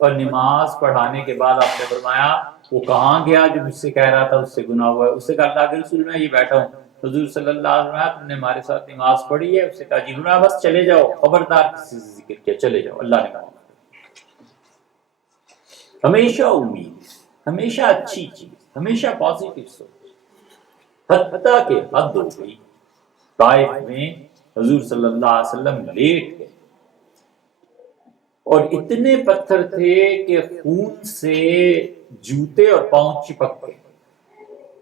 اور نماز پڑھانے کے بعد آپ نے فرمایا وہ کہاں گیا جو مجھ سے کہہ رہا تھا اس سے گناہ ہوا ہے؟ اس سے کہا اللہ کے رسول میں یہ بیٹھا ہوں۔ حضور صلی اللہ علیہ وسلم تم نے ہمارے ساتھ نماز پڑھی ہے؟ اس سے کہا جی فرمایا بس چلے جاؤ، خبردار کسی سے ذکر کیا چلے جاؤ، اللہ نے کہا۔ ہمیشہ امید، ہمیشہ اچھی چیز، ہمیشہ پازیٹیو سوچ۔ حتیٰ کہ حد ہو گئی، طائف میں حضور صلی اللہ علیہ وسلم لیٹ گئے اور اتنے پتھر تھے کہ خون سے جوتے اور پاؤں چپک گئے،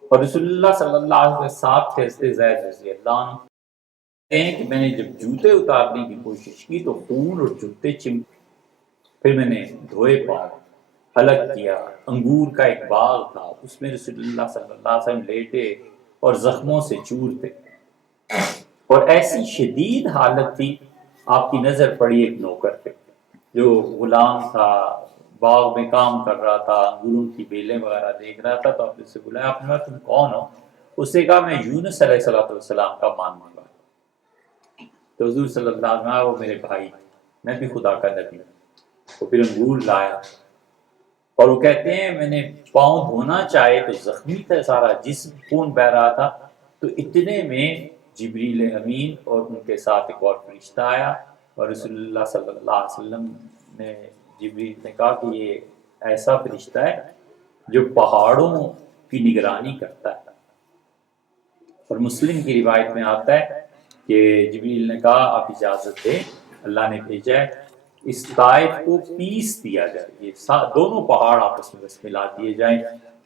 اور رسول اللہ صلی اللہ علیہ وسلم کے ساتھ تھے حضرت زید رضی اللہ عنہ، کہتے ہیں کہ میں نے جب جوتے اتارنے کی کوشش کی تو خون اور جوتے چمک، پھر میں نے دھوئے پاؤں الگ کیا، انگور کا ایک باغ تھا اس میں رسول اللہ صلی اللہ علیہ وسلم لیٹے اور زخموں سے چور تھے، اور ایسی شدید حالت تھی، آپ کی نظر پڑی ایک نوکر پہ جو غلام تھا، باغ میں کام کر رہا تھا، انگوروں کی بیلیں وغیرہ دیکھ رہا تھا، تو آپ نے سے بلایا، آپ نے کہا تم کون ہو؟ اس نے کہا میں یونس علیہ السلام کا ماننے والا. تو حضور صلی اللہ علیہ وسلم وہ میرے بھائی میں بھی خدا کا نبی ہوں. وہ پھر انگور لایا اور وہ کہتے ہیں میں نے پاؤں دھونا چاہے تو زخمی تھا سارا جسم خون بہ رہا تھا. تو اتنے میں جبریل امین اور ان کے ساتھ ایک اور فرشتہ آیا اور رسول اللہ صلی اللہ علیہ وسلم نے جبریل نے کہا کہ یہ ایسا فرشتہ ہے جو پہاڑوں کی نگرانی کرتا ہے. اور مسلم کی روایت میں آتا ہے کہ جبریل نے کہا آپ اجازت دیں اللہ نے بھیجا ہے اس طائف کو پیس دیا جائے, یہ دونوں پہاڑ آپس میں بس ملا دیے جائیں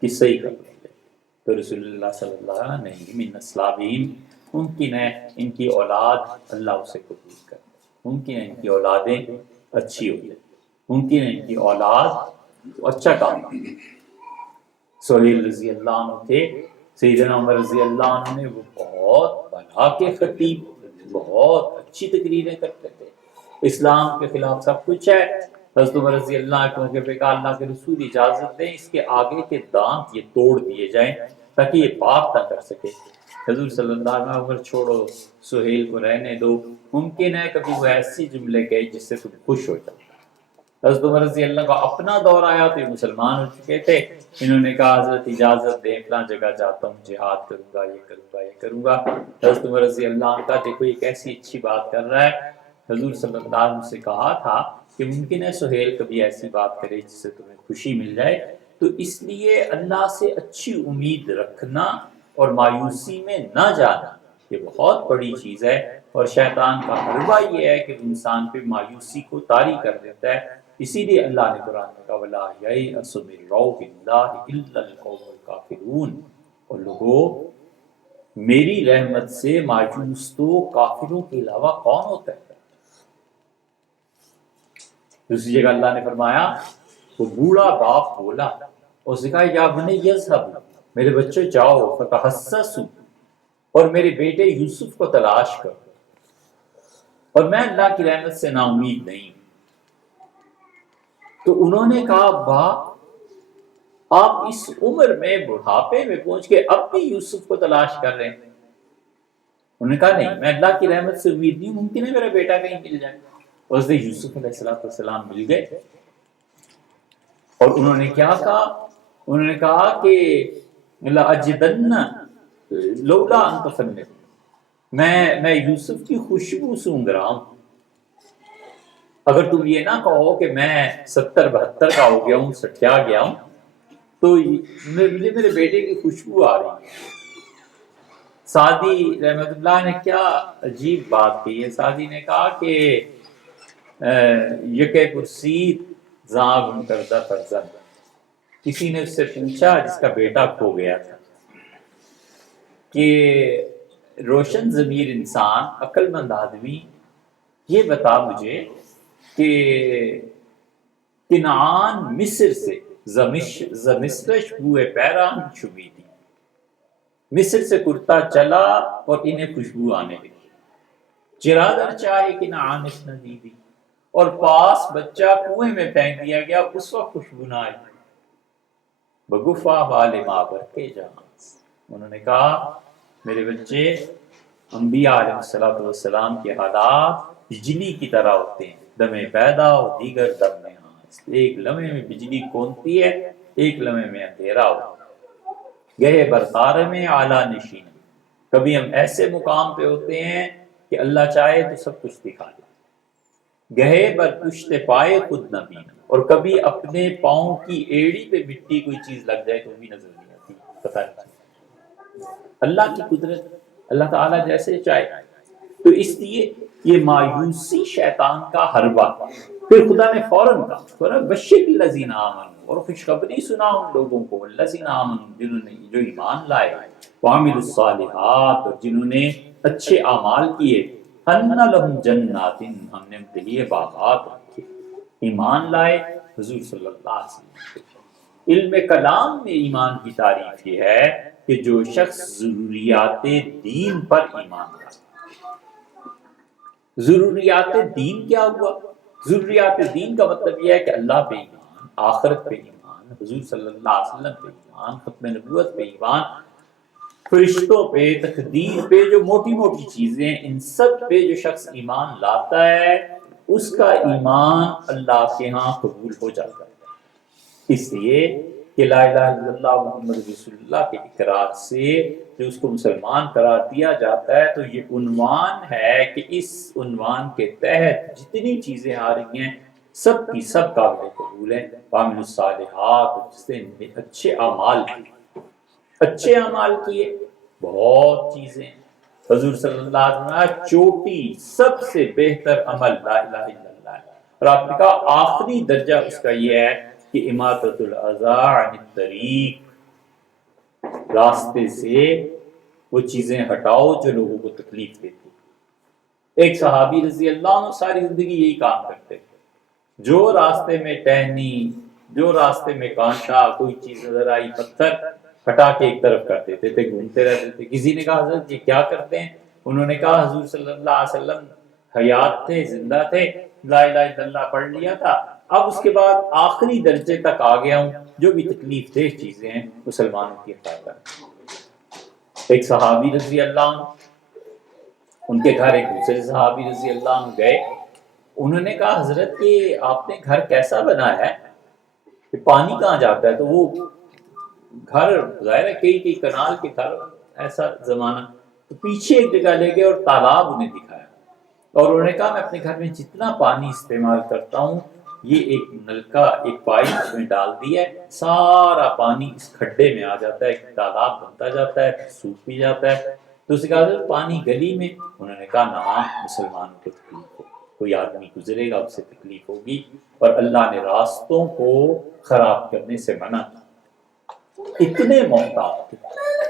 کہ صحیح کر دیا جائے. تو رسول اللہ صلی اللہ علیہ وسلم نہیں من اسلابہم ممکن ہے ان کی اولاد اللہ اسے قبول کر, ممکن ہے ان کی اولادیں اچھی ہو جائیں, ممکن ہے ان کی اولاد اچھا کام کرے. سہیل رضی اللہ عنہ تھے, سیدنا عمر رضی اللہ عنہ نے وہ بہت بڑا کے خطیب, بہت اچھی تقریریں کرتے تھے, اسلام کے خلاف سب کچھ ہے. حضرت عمر رضی اللہ عنہ کے کہا اللہ کے رسول اجازت دیں اس کے آگے کے دانت یہ توڑ دیے جائیں تاکہ یہ بات نہ کر سکے. حضور صلی اللہ علیہ وسلم چھوڑو سہیل کو رہنے دو, ممکن ہے کبھی وہ ایسی جملے کہے جس سے تم خوش ہو جاؤ. حضرت عمر رضی اللہ کا اپنا دور آیا تو یہ مسلمان ہو چکے تھے, انہوں نے کہا حضرت اجازت دیں فلاں جگہ جاتا ہوں جہاد کروں گا, یہ کروں گا, یہ کروں گا. حضرت عمر رضی اللہ عنہ کا دیکھو یہ کیسی اچھی بات کر رہا ہے. حضور صلی اللہ علیہ وسلم سے کہا تھا کہ ممکن ہے سہیل کبھی ایسی بات کرے جس سے تمہیں خوشی مل جائے, تو اس لیے اللہ سے اچھی امید رکھنا اور مایوسی میں نہ جانا یہ بہت بڑی چیز ہے. اور شیطان کا حربہ یہ ہے کہ انسان پہ مایوسی کو طاری کر دیتا ہے. اسی لیے اللہ نے قرآن میں کہا وَلَا يَيْأَسُ مِن رَوْحِ اللَّهِ إِلَّا الْقَوْمُ الْكَافِرُونَ, اور لوگوں میری رحمت سے مایوس تو کافروں کے علاوہ کون ہوتا ہے. دوسری جگہ اللہ نے فرمایا وہ بوڑھا باپ بولا اور اس نے کہا یا بنی یذهب, میرے بچے جاؤ فتحسسوا, اور میرے بیٹے یوسف کو تلاش کرو, اور میں اللہ کی رحمت سے نا امید نہیں. تو انہوں نے کہا ابا آپ اس عمر میں بڑھاپے میں پہنچ کے اب بھی یوسف کو تلاش کر رہے ہیں. انہوں نے کہا نہیں میں اللہ کی رحمت سے امید نہیں, ممکن ہے میرا بیٹا کہیں مل جائے. اور اس نے یوسف علیہ السلام مل گئے. اور انہوں نے کیا کہا, انہوں نے کہا کہ لَأَجِدَنَّ لَوْلَا أَن تُفَنِّدْ, میں یوسف کی خوشبو سونگھ رہا ہوں, اگر تم یہ نہ کہو کہ میں 70-72 کا ہو گیا ہوں, سٹیا گیا ہوں, تو مجھے میرے بیٹے کی خوشبو آ رہی ہے. سعدی رحمت اللہ نے کیا عجیب بات کی ہے. سعدی نے کہا کہ یکے پرسید زاغ کردہ فرزند, کسی نے اس سے پوچھا جس کا بیٹا کھو گیا تھا کہ روشن ضمیر انسان عقل مند آدمی یہ بتا مجھے کہ کنعان مصر سے زمسرش بوئے پیران چھبی تھی, مصر سے کرتا چلا اور انہیں خوشبو آنے لگی. چرادر چاہے کنعانش ندیدی, اور پاس بچہ کنویں میں پھینک دیا گیا, اس وقت خوشبو نہ آئی. بگفا والے ماں بر کے جہاں, انہوں نے کہا میرے بچے انبیاء علیہ السلام کے حالات بجلی کی طرح ہوتے ہیں, دمیں پیدا اور دیگر دم میں ہانس. ایک لمحے میں بجلی کونتی ہے, ایک لمحے میں اندھیرا ہو. گئے برطار میں اعلیٰ نشین, کبھی ہم ایسے مقام پہ ہوتے ہیں کہ اللہ چاہے تو سب کچھ دکھا دے. گہے بر پشت پائے خود نہ بین, اور کبھی اپنے پاؤں کی ایڑی پہ مٹی کوئی چیز لگ جائے تو بھی نظر نہیں آتی, پتہ نہیں. اللہ کی قدرت, اللہ تعالیٰ جیسے چاہے. تو اس لیے یہ مایوسی شیطان کا حربہ. پھر خدا نے فوراً کہا بشر الذین آمنوا, اور خوشخبری سنا ان لوگوں کو, الذین آمنوا جنہوں نے جو ایمان لائے, وعملوا الصالحات اور جنہوں نے اچھے اعمال کیے, ان لہم جنات ہم نے ان کے لیے باغات رکھے. ایمان لائے حضور صلی اللہ علیہ وسلم. علم کلام میں ایمان کی تعریف یہ ہے کہ جو شخص ضروریات دین پر ایمان لائے. ضروریات دین کیا ہوا؟ ضروریات دین کا مطلب یہ ہے کہ اللہ پہ ایمان, آخرت پہ ایمان, حضور صلی اللہ علیہ وسلم پہ ایمان, ختم نبوت پہ ایمان, فرشتوں پہ، تقدیر پہ، جو موٹی موٹی چیزیں ہیں، ان سب پہ جو شخص ایمان لاتا ہے اس کا ایمان اللہ کے ہاں قبول ہو جاتا ہے۔ اس لیے کہ لا الہ الا اللہ محمد رسول اللہ کے اقرار سے جو اس کو مسلمان قرار دیا جاتا ہے، تو یہ عنوان ہے کہ اس عنوان کے تحت جتنی چیزیں آ رہی ہیں سب کی سب قابل قبول ہیں۔ وعملوا الصالحات، جس نے اچھے اعمال کیے، اچھے اعمال کیے، بہت چیزیں۔ حضور صلی اللہ علیہ وسلم چوٹی سب سے بہتر عمل لا الہ الا اللہ ہے، اور آپ نے کہا آخری درجہ اس کا یہ ہے کہ اماطۃ الاذی عن الطریق، راستے سے وہ چیزیں ہٹاؤ جو لوگوں کو تکلیف دیتی۔ ایک صحابی رضی اللہ عنہ ساری زندگی یہی کام کرتے تھے، جو راستے میں ٹہنی، جو راستے میں کانٹا، کوئی چیز نظر آئی، پتھر ہٹا کے ایک طرف کر دیتے تھے، گھومتے رہتے تھے۔ کسی نے کہا حضرت یہ کیا کرتے ہیں؟ انہوں نے کہا حضور صلی اللہ علیہ وسلم حیات تھے، زندہ تھے، لا الہ الا اللہ پڑھ لیا تھا، اب اس کے بعد آخری درجے تک آ گیا ہوں، جو بھی تکلیف دہ چیزیں ہیں مسلمانوں کی ہٹا کر۔ ایک صحابی رضی اللہ عنہ، ان کے گھر ایک دوسرے صحابی رضی اللہ عنہ گئے، انہوں نے کہا حضرت کہ آپ نے گھر کیسا بنایا ہے، کہ پانی کہاں جاتا ہے؟ تو وہ گھر ظاہر ہے کئی کنال کے گھر، ایسا زمانہ، تو پیچھے ایک جگہ لے گئے اور تالاب انہیں دکھایا، اور انہوں نے کہا میں اپنے گھر میں جتنا پانی استعمال کرتا ہوں یہ ایک نلکا، ایک پائپ اس میں ڈال دیا ہے، سارا پانی اس کھڈے میں آ جاتا ہے، ایک تالاب بنتا جاتا ہے، سوکھ بھی جاتا ہے۔ تو اس نے کہا پانی گلی میں؟ انہوں نے کہا نہ، مسلمانوں کو تکلیف ہو، کوئی آدمی گزرے گا اس سے تکلیف ہوگی، اور اللہ نے راستوں کو خراب کرنے سے منع کیا۔ اتنے محتاط تھے،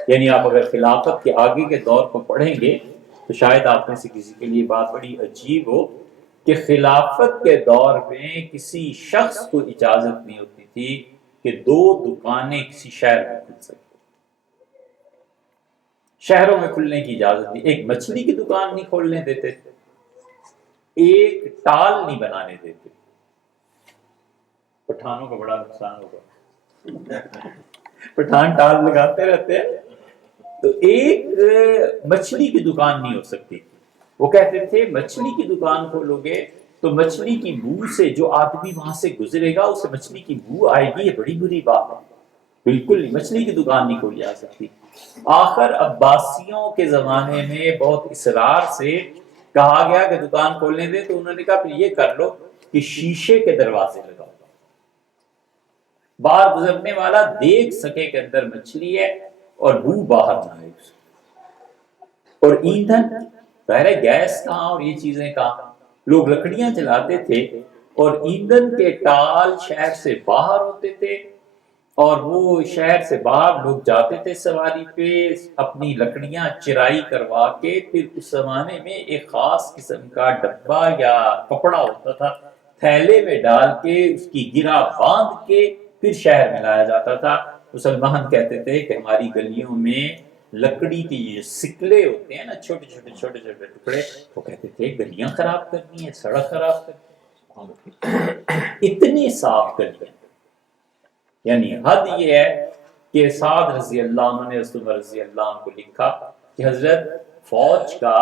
یعنی آپ اگر خلافت کے آگے کے دور کو پڑھیں گے تو شاید آپ میں سے کسی کے لیے بات بڑی عجیب ہو کہ خلافت کے دور میں کسی شخص کو اجازت نہیں ہوتی تھی کہ 2 دکانیں کسی شہر میں کھل سکیں، شہروں میں کھلنے کی اجازت نہیں، ایک مچھلی کی دکان نہیں کھولنے دیتے تھے، ایک ٹال نہیں بنانے دیتے۔ پٹھانوں کا بڑا نقصان ہوگا، پٹھان ٹال لگاتے رہتے ہیں، تو ایک مچھلی کی دکان نہیں ہو سکتی۔ وہ کہتے تھے مچھلی کی دکان کھولو گے تو مچھلی کی بو سے جو آدمی وہاں سے گزرے گا اسے مچھلی کی بو آئے گی، یہ بڑی بری بات ہے، بالکل نہیں، مچھلی کی دکان نہیں کھولی جا سکتی۔ آخر عباسیوں کے زمانے میں بہت اصرار سے کہا گیا کہ دکان کھولنے دیں، تو انہوں نے کہا پھر یہ کر لو کہ شیشے کے دروازے لگاؤ، باہر گزرنے والا دیکھ سکے کہ اندر مچھلی ہے اور بو باہر نہ آئے۔ اور ایندھن، ظاہر ہے گیس کہاں اور یہ چیزیں کہاں، لوگ لکڑیاں جلاتے تھے، اور ایندھن کے ٹال شہر سے باہر ہوتے تھے، اور وہ شہر سے باہر لوگ جاتے تھے سواری پہ، اپنی لکڑیاں چرائی کروا کے، پھر اس زمانے میں ایک خاص قسم کا ڈبہ یا کپڑا ہوتا تھا، تھیلے میں ڈال کے اس کی گرہ باندھ کے پھر شہر میں لایا جاتا تھا۔ مسلمان کہتے تھے کہ ہماری گلیوں میں لکڑی کے یہ سکلے ہوتے ہیں نا، چھوٹے چھوٹے ٹکڑے، وہ کہتے تھے گلیاں خراب کرنی ہے، سڑک خراب کرنی ہے، اتنی صاف گلیاں۔ یعنی حد یہ ہے کہ سعد رضی اللہ عنہ نے حضرت عمر رضی اللہ عنہ کو لکھا کہ حضرت فوج کا،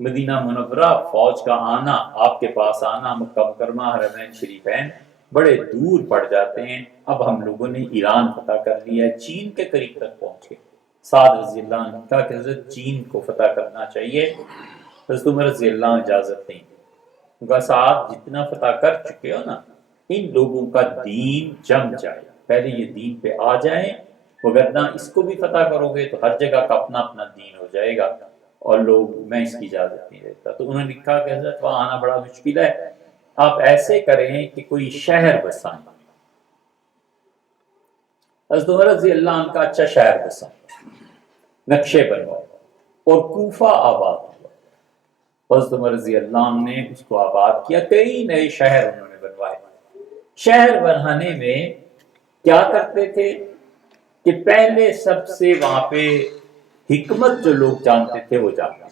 مدینہ منورہ فوج کا آنا، آپ کے پاس آنا، مکہ مکرمہ حرمین شریفین بڑے دور پڑ جاتے ہیں، اب ہم لوگوں نے ایران فتح کر لیا ہے، چین کے قریب تک پہنچ گئے۔ سعد رضی اللہ عنہ نے کہا کہ حضرت چین کو فتح کرنا چاہیے، حضرت عمر رضی اللہ عنہ اجازت نہیں۔ کہا سعد جتنا فتح کر چکے ہو نا، ان لوگوں کا دین جم جائے، پہلے یہ دین پہ آ جائیں، وگرنہ اس کو بھی فتح کرو گے تو ہر جگہ کا اپنا اپنا دین ہو جائے گا، اور لوگ، میں اس کی اجازت نہیں دیتا۔ تو انہوں نے لکھا کہ حضرت وہاں آنا بڑا مشکل ہے، آپ ایسے کریں کہ کوئی شہر بسائیں، حضرت عمر رضی اللہ عنہ کا اچھا شہر بسائیں، نقشے بنواؤ، اور کوفہ آباد ہوا۔ حضرت عمر رضی اللہ عنہ نے اس کو آباد کیا، کئی نئے شہر انہوں نے بنوائے۔ شہر بنانے میں کیا کرتے تھے کہ پہلے سب سے وہاں پہ حکمت جو لوگ جانتے تھے وہ جانتے تھے،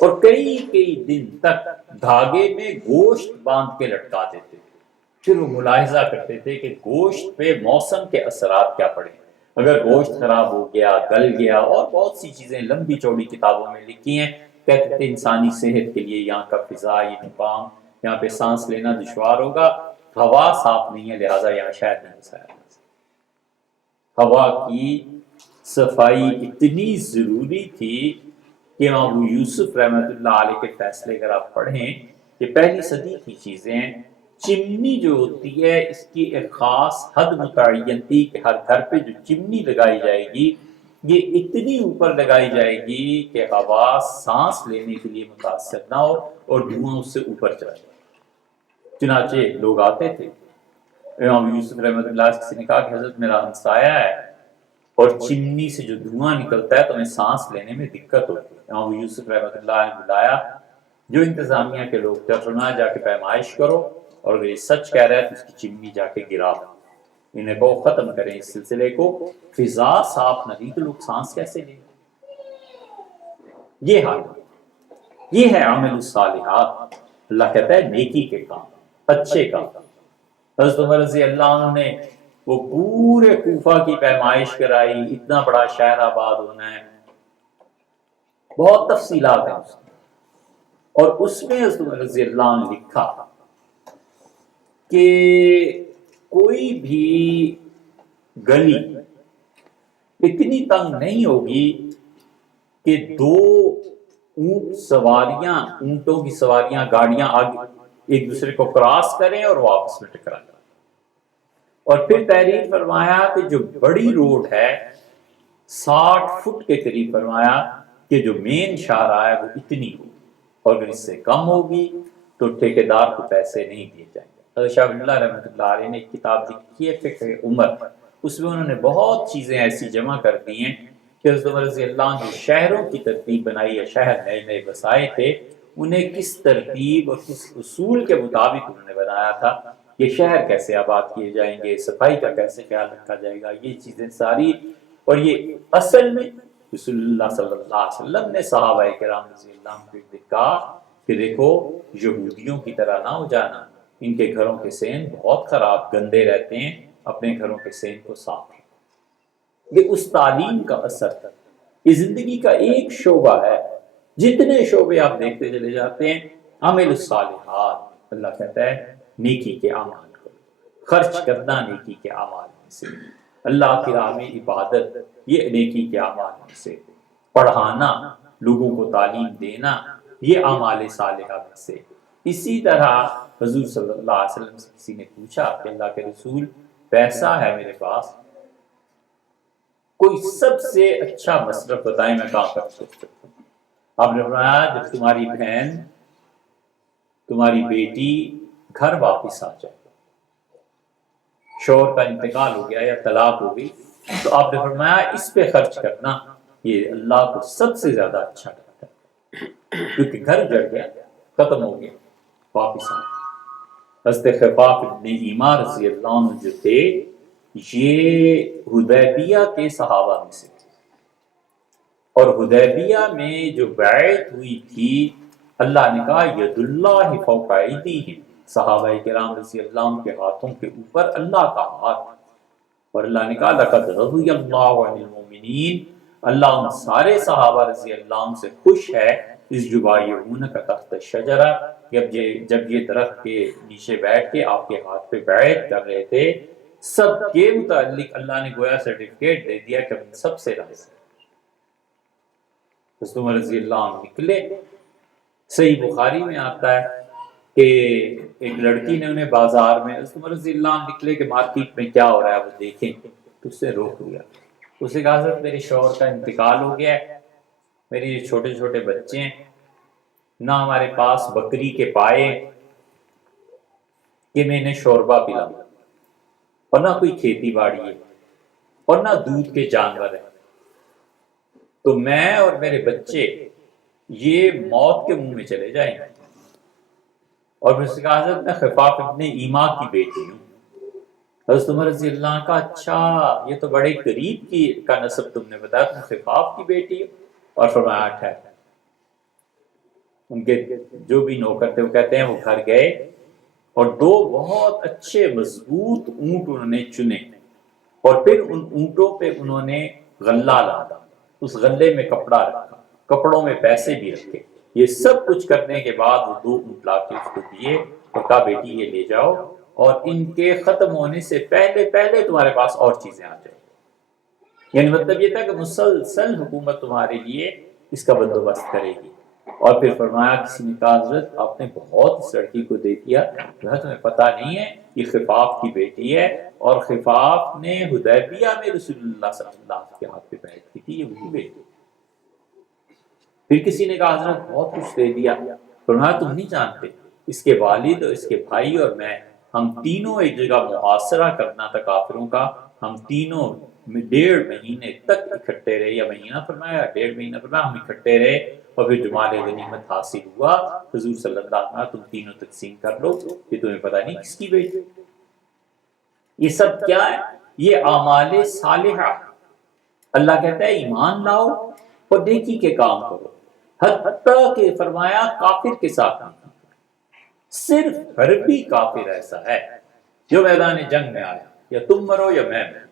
اور کئی دن تک دھاگے میں گوشت باندھ کے لٹکا دیتے تھے، پھر وہ ملاحظہ کرتے تھے کہ گوشت پہ موسم کے اثرات کیا پڑے۔ اگر گوشت خراب ہو گیا، گل گیا، اور بہت سی چیزیں لمبی چوڑی کتابوں میں لکھی ہیں، کہتے ہیں انسانی صحت کے لیے یہاں کا فضا، یہ مقام، یہاں پہ سانس لینا دشوار ہوگا، ہوا صاف نہیں ہے، لہٰذا یہاں شاید نہیں بسایا جا سکتا۔ ہوا کی صفائی اتنی ضروری تھی کہ امام ابو یوسف رحمۃ اللہ علیہ کے فیصلے اگر آپ پڑھیں، یہ پہلی صدی کی چیزیں ہیں۔ چمنی جو ہوتی ہے اس کی ایک خاص حد متعین تھی کہ ہر گھر پہ جو چمنی لگائی جائے گی یہ اتنی اوپر لگائی جائے گی کہ ہوا سانس لینے کے لیے متاثر نہ ہو اور دھواں اس سے اوپر چلا جائے۔ چنانچہ لوگ آتے تھے، امام یوسف رحمۃ اللہ سے نے کہا کہ حضرت میرا ہمسایہ ہے اور چمنی سے جو دھواں نکلتا ہے تو ہمیں سانس لینے میں دقت ہوتی ہے۔ امام یوسف رحمۃ اللہ نے بلایا جو انتظامیہ کے لوگ تھے، فرمایا جا کے پیمائش کرو، اور اگر یہ سچ کہہ رہا ہے تو اس کی چمنی جا کے گرا دو، انہیں کو ختم کریں اس سلسلے کو، فضا صاف نہ دی تو لوگ سانس کیسے لیں؟ یہ حال یہ ہے عمل الصالحات، اللہ کہتا ہے نیکی کے کام، اچھے کام۔ حضرت عمر رضی اللہ عنہ نے وہ پورے کوفہ کی پیمائش کرائی، اتنا بڑا شہر آباد ہونا ہے، بہت تفصیلات ہیں اس میں، اور اس میں حضرت عمر رضی اللہ عنہ نے لکھا کہ کوئی بھی گلی اتنی تنگ نہیں ہوگی کہ دو اونٹ سواریاں، اونٹوں کی سواریاں، گاڑیاں آگے ایک دوسرے کو کراس کریں اور وہ آپس میں ٹکرا جائیں۔ اور پھر تحریر فرمایا کہ جو بڑی روڈ ہے 60 فٹ کے قریب، فرمایا کہ جو مین شاہراہ ہے وہ اتنی ہوگی، اور اگر اس سے کم ہوگی تو ٹھیکیدار کو پیسے نہیں دیے جائیں گے۔ حضرت شاہ ولی اللہ رحمۃ اللہ علیہ نے ایک کتاب لکھی ہے فقہ عمر، اس میں انہوں نے بہت چیزیں ایسی جمع کر دی ہیں کہ حضرت عمر رضی اللہ عنہ جو شہروں کی ترتیب بنائی ہے، شہر نئے نئے بسائے تھے، انہیں کس ترتیب اور کس اصول کے مطابق انہوں نے بنایا تھا، یہ شہر کیسے آباد کیے جائیں گے، صفائی کا کیسے خیال رکھا جائے گا، یہ چیزیں ساری۔ اور یہ اصل میں رسول اللہ صلی اللہ علیہ وسلم نے صحابہ کرام رضی اللہ عنہ کو کہا کہ دیکھو یہودیوں کی طرح نہ ہو جانا، ان کے گھروں کے سین بہت خراب گندے رہتے ہیں، اپنے گھروں کے سین کو صاف رکھو۔ یہ اس تعلیم کا اثر تھا، یہ زندگی کا ایک شعبہ ہے، جتنے شعبے آپ دیکھتے چلے جاتے ہیں۔ عمل الصالحات، اللہ کہتا ہے نیکی کے اعمال کو خرچ کرنا، نیکی کے اعمال میں سے، اللہ کی راہ میں عبادت، یہ نیکی کے اعمال میں سے، پڑھانا، لوگوں کو تعلیم دینا، یہ اعمال صالحہ میں سے۔ اسی طرح حضور صلی اللہ علیہ وسلم سے کسی نے پوچھا کہ اللہ کے رسول پیسہ ہے میرے پاس، کوئی سب سے اچھا مصرف بتائیں میں کہاں کر سکتا ہوں؟ آپ نے فرمایا جب تمہاری بہن، تمہاری بیٹی گھر واپس آ جائے، شوہر کا انتقال ہو گیا یا طلاق ہو گئی، تو آپ نے فرمایا اس پہ خرچ کرنا، یہ اللہ کو سب سے زیادہ اچھا لگتا ہے، کیونکہ گھر جڑ گیا، ختم ہو گیا، واپس آ گیا۔ حضرت خفاف بن ایمار رضی اللہ عنہ جو تھے، یہ حدیبیہ کے صحابہ میں سے تھے، اور حدیبیہ میں جو بیعت ہوئی تھی، اللہ نے کہا ید اللہ فوق ایدیہم، صحابہ کرام رضی اللہ عنہ کے ہاتھوں کے اوپر اللہ کا ہاتھ، اور اللہ نے کہا لقد رضی اللہ عن المؤمنین، اللہ ان سارے صحابہ رضی اللہ عنہ سے خوش ہے، اس یبایعونک تحت الشجرہ، جب یہ درخت کے نیچے بیٹھ کے آپ کے ہاتھ پہ بیعت کر رہے تھے، سب کے متعلق اللہ نے گویا سرٹیفکیٹ دے دیا کہ ہم سب سے راضی ہیں۔ حضرت عمر رضی اللہ عنہ نکلے، صحیح بخاری میں آتا ہے کہ ایک لڑکی نے انہیں بازار میں، حضرت عمر رضی اللہ عنہ نکلے کہ مارکیٹ میں کیا ہو رہا ہے وہ دیکھیں، تو اس سے روک لیا، اس نے کہا حضرت میرے شوہر کا انتقال ہو گیا ہے، میرے چھوٹے چھوٹے بچے ہیں، نہ ہمارے پاس بکری کے پائے کہ میں انہیں شوربہ پلاؤں، اور نہ کوئی کھیتی باڑی ہے، اور نہ دودھ کے جانور ہیں، تو میں اور میرے بچے یہ موت کے منہ میں چلے جائیں گے۔ اور پھر اس نے کہا حضرت میں خفاف ابن ایما کی بیٹی ہوں۔ حضرت عمر رضی اللہ عنہ کا اچھا یہ تو بڑے قریب کی کا نسب تم نے بتایا، تم خفاف کی بیٹی ہو؟ اور فرمایا ٹھہر۔ ان کے جو بھی نوکر تھے وہ کہتے ہیں وہ گھر گئے اور دو بہت اچھے مضبوط اونٹ انہوں نے چنے اور پھر ان اونٹوں پہ انہوں نے غلہ لادا، اس غلے میں کپڑا رکھا، کپڑوں میں پیسے بھی رکھے، یہ سب کچھ کرنے کے بعد وہ 2 اونٹ لا کے اس کو دیے اور کہا بیٹی یہ لے جاؤ، اور ان کے ختم ہونے سے پہلے پہلے تمہارے پاس اور چیزیں آ جائیں۔ یعنی مطلب یہ تھا کہ مسلسل حکومت تمہارے لیے اس کا بندوبست کرے گی۔ اور پھر فرمایا کسی نے کہا حضرت آپ نے بہت اس لڑکی کو دے دیا، تمہیں پتہ نہیں ہے یہ خفاف کی بیٹی ہے، اور خفاف نے حدیبیہ میں رسول اللہ صلی اللہ علیہ وسلم کے ہاتھ پہ بیعت کی تھی، یہ وہی بیٹی۔ پھر کسی نے کہا حضرت بہت کچھ دے دیا، فرمایا تم نہیں جانتے اس کے والد اور اس کے بھائی اور میں، ہم تینوں ایک جگہ محاصرہ کرنا تھا کافروں کا، ہم تینوں 1.5 مہینے تک اکٹھے رہے، یا مہینہ فرمایا 1.5 مہینہ فرمایا، ہم اکٹھے رہے، اور پھر جو مال غنیمت حاصل ہوا حضور صلی اللہ علیہ وسلم تم تینوں تقسیم کر لو، کہ تمہیں پتہ نہیں کس کی بیٹی۔ یہ سب کیا ہے؟ یہ اعمال صالحہ۔ اللہ کہتا ہے ایمان لاؤ اور نیکی کے کام کرو، حتیٰ کہ فرمایا کافر کے ساتھ نہیں، صرف حربی کافر ایسا ہے جو میدان جنگ میں آیا، یا تم مرو یا میں مرو،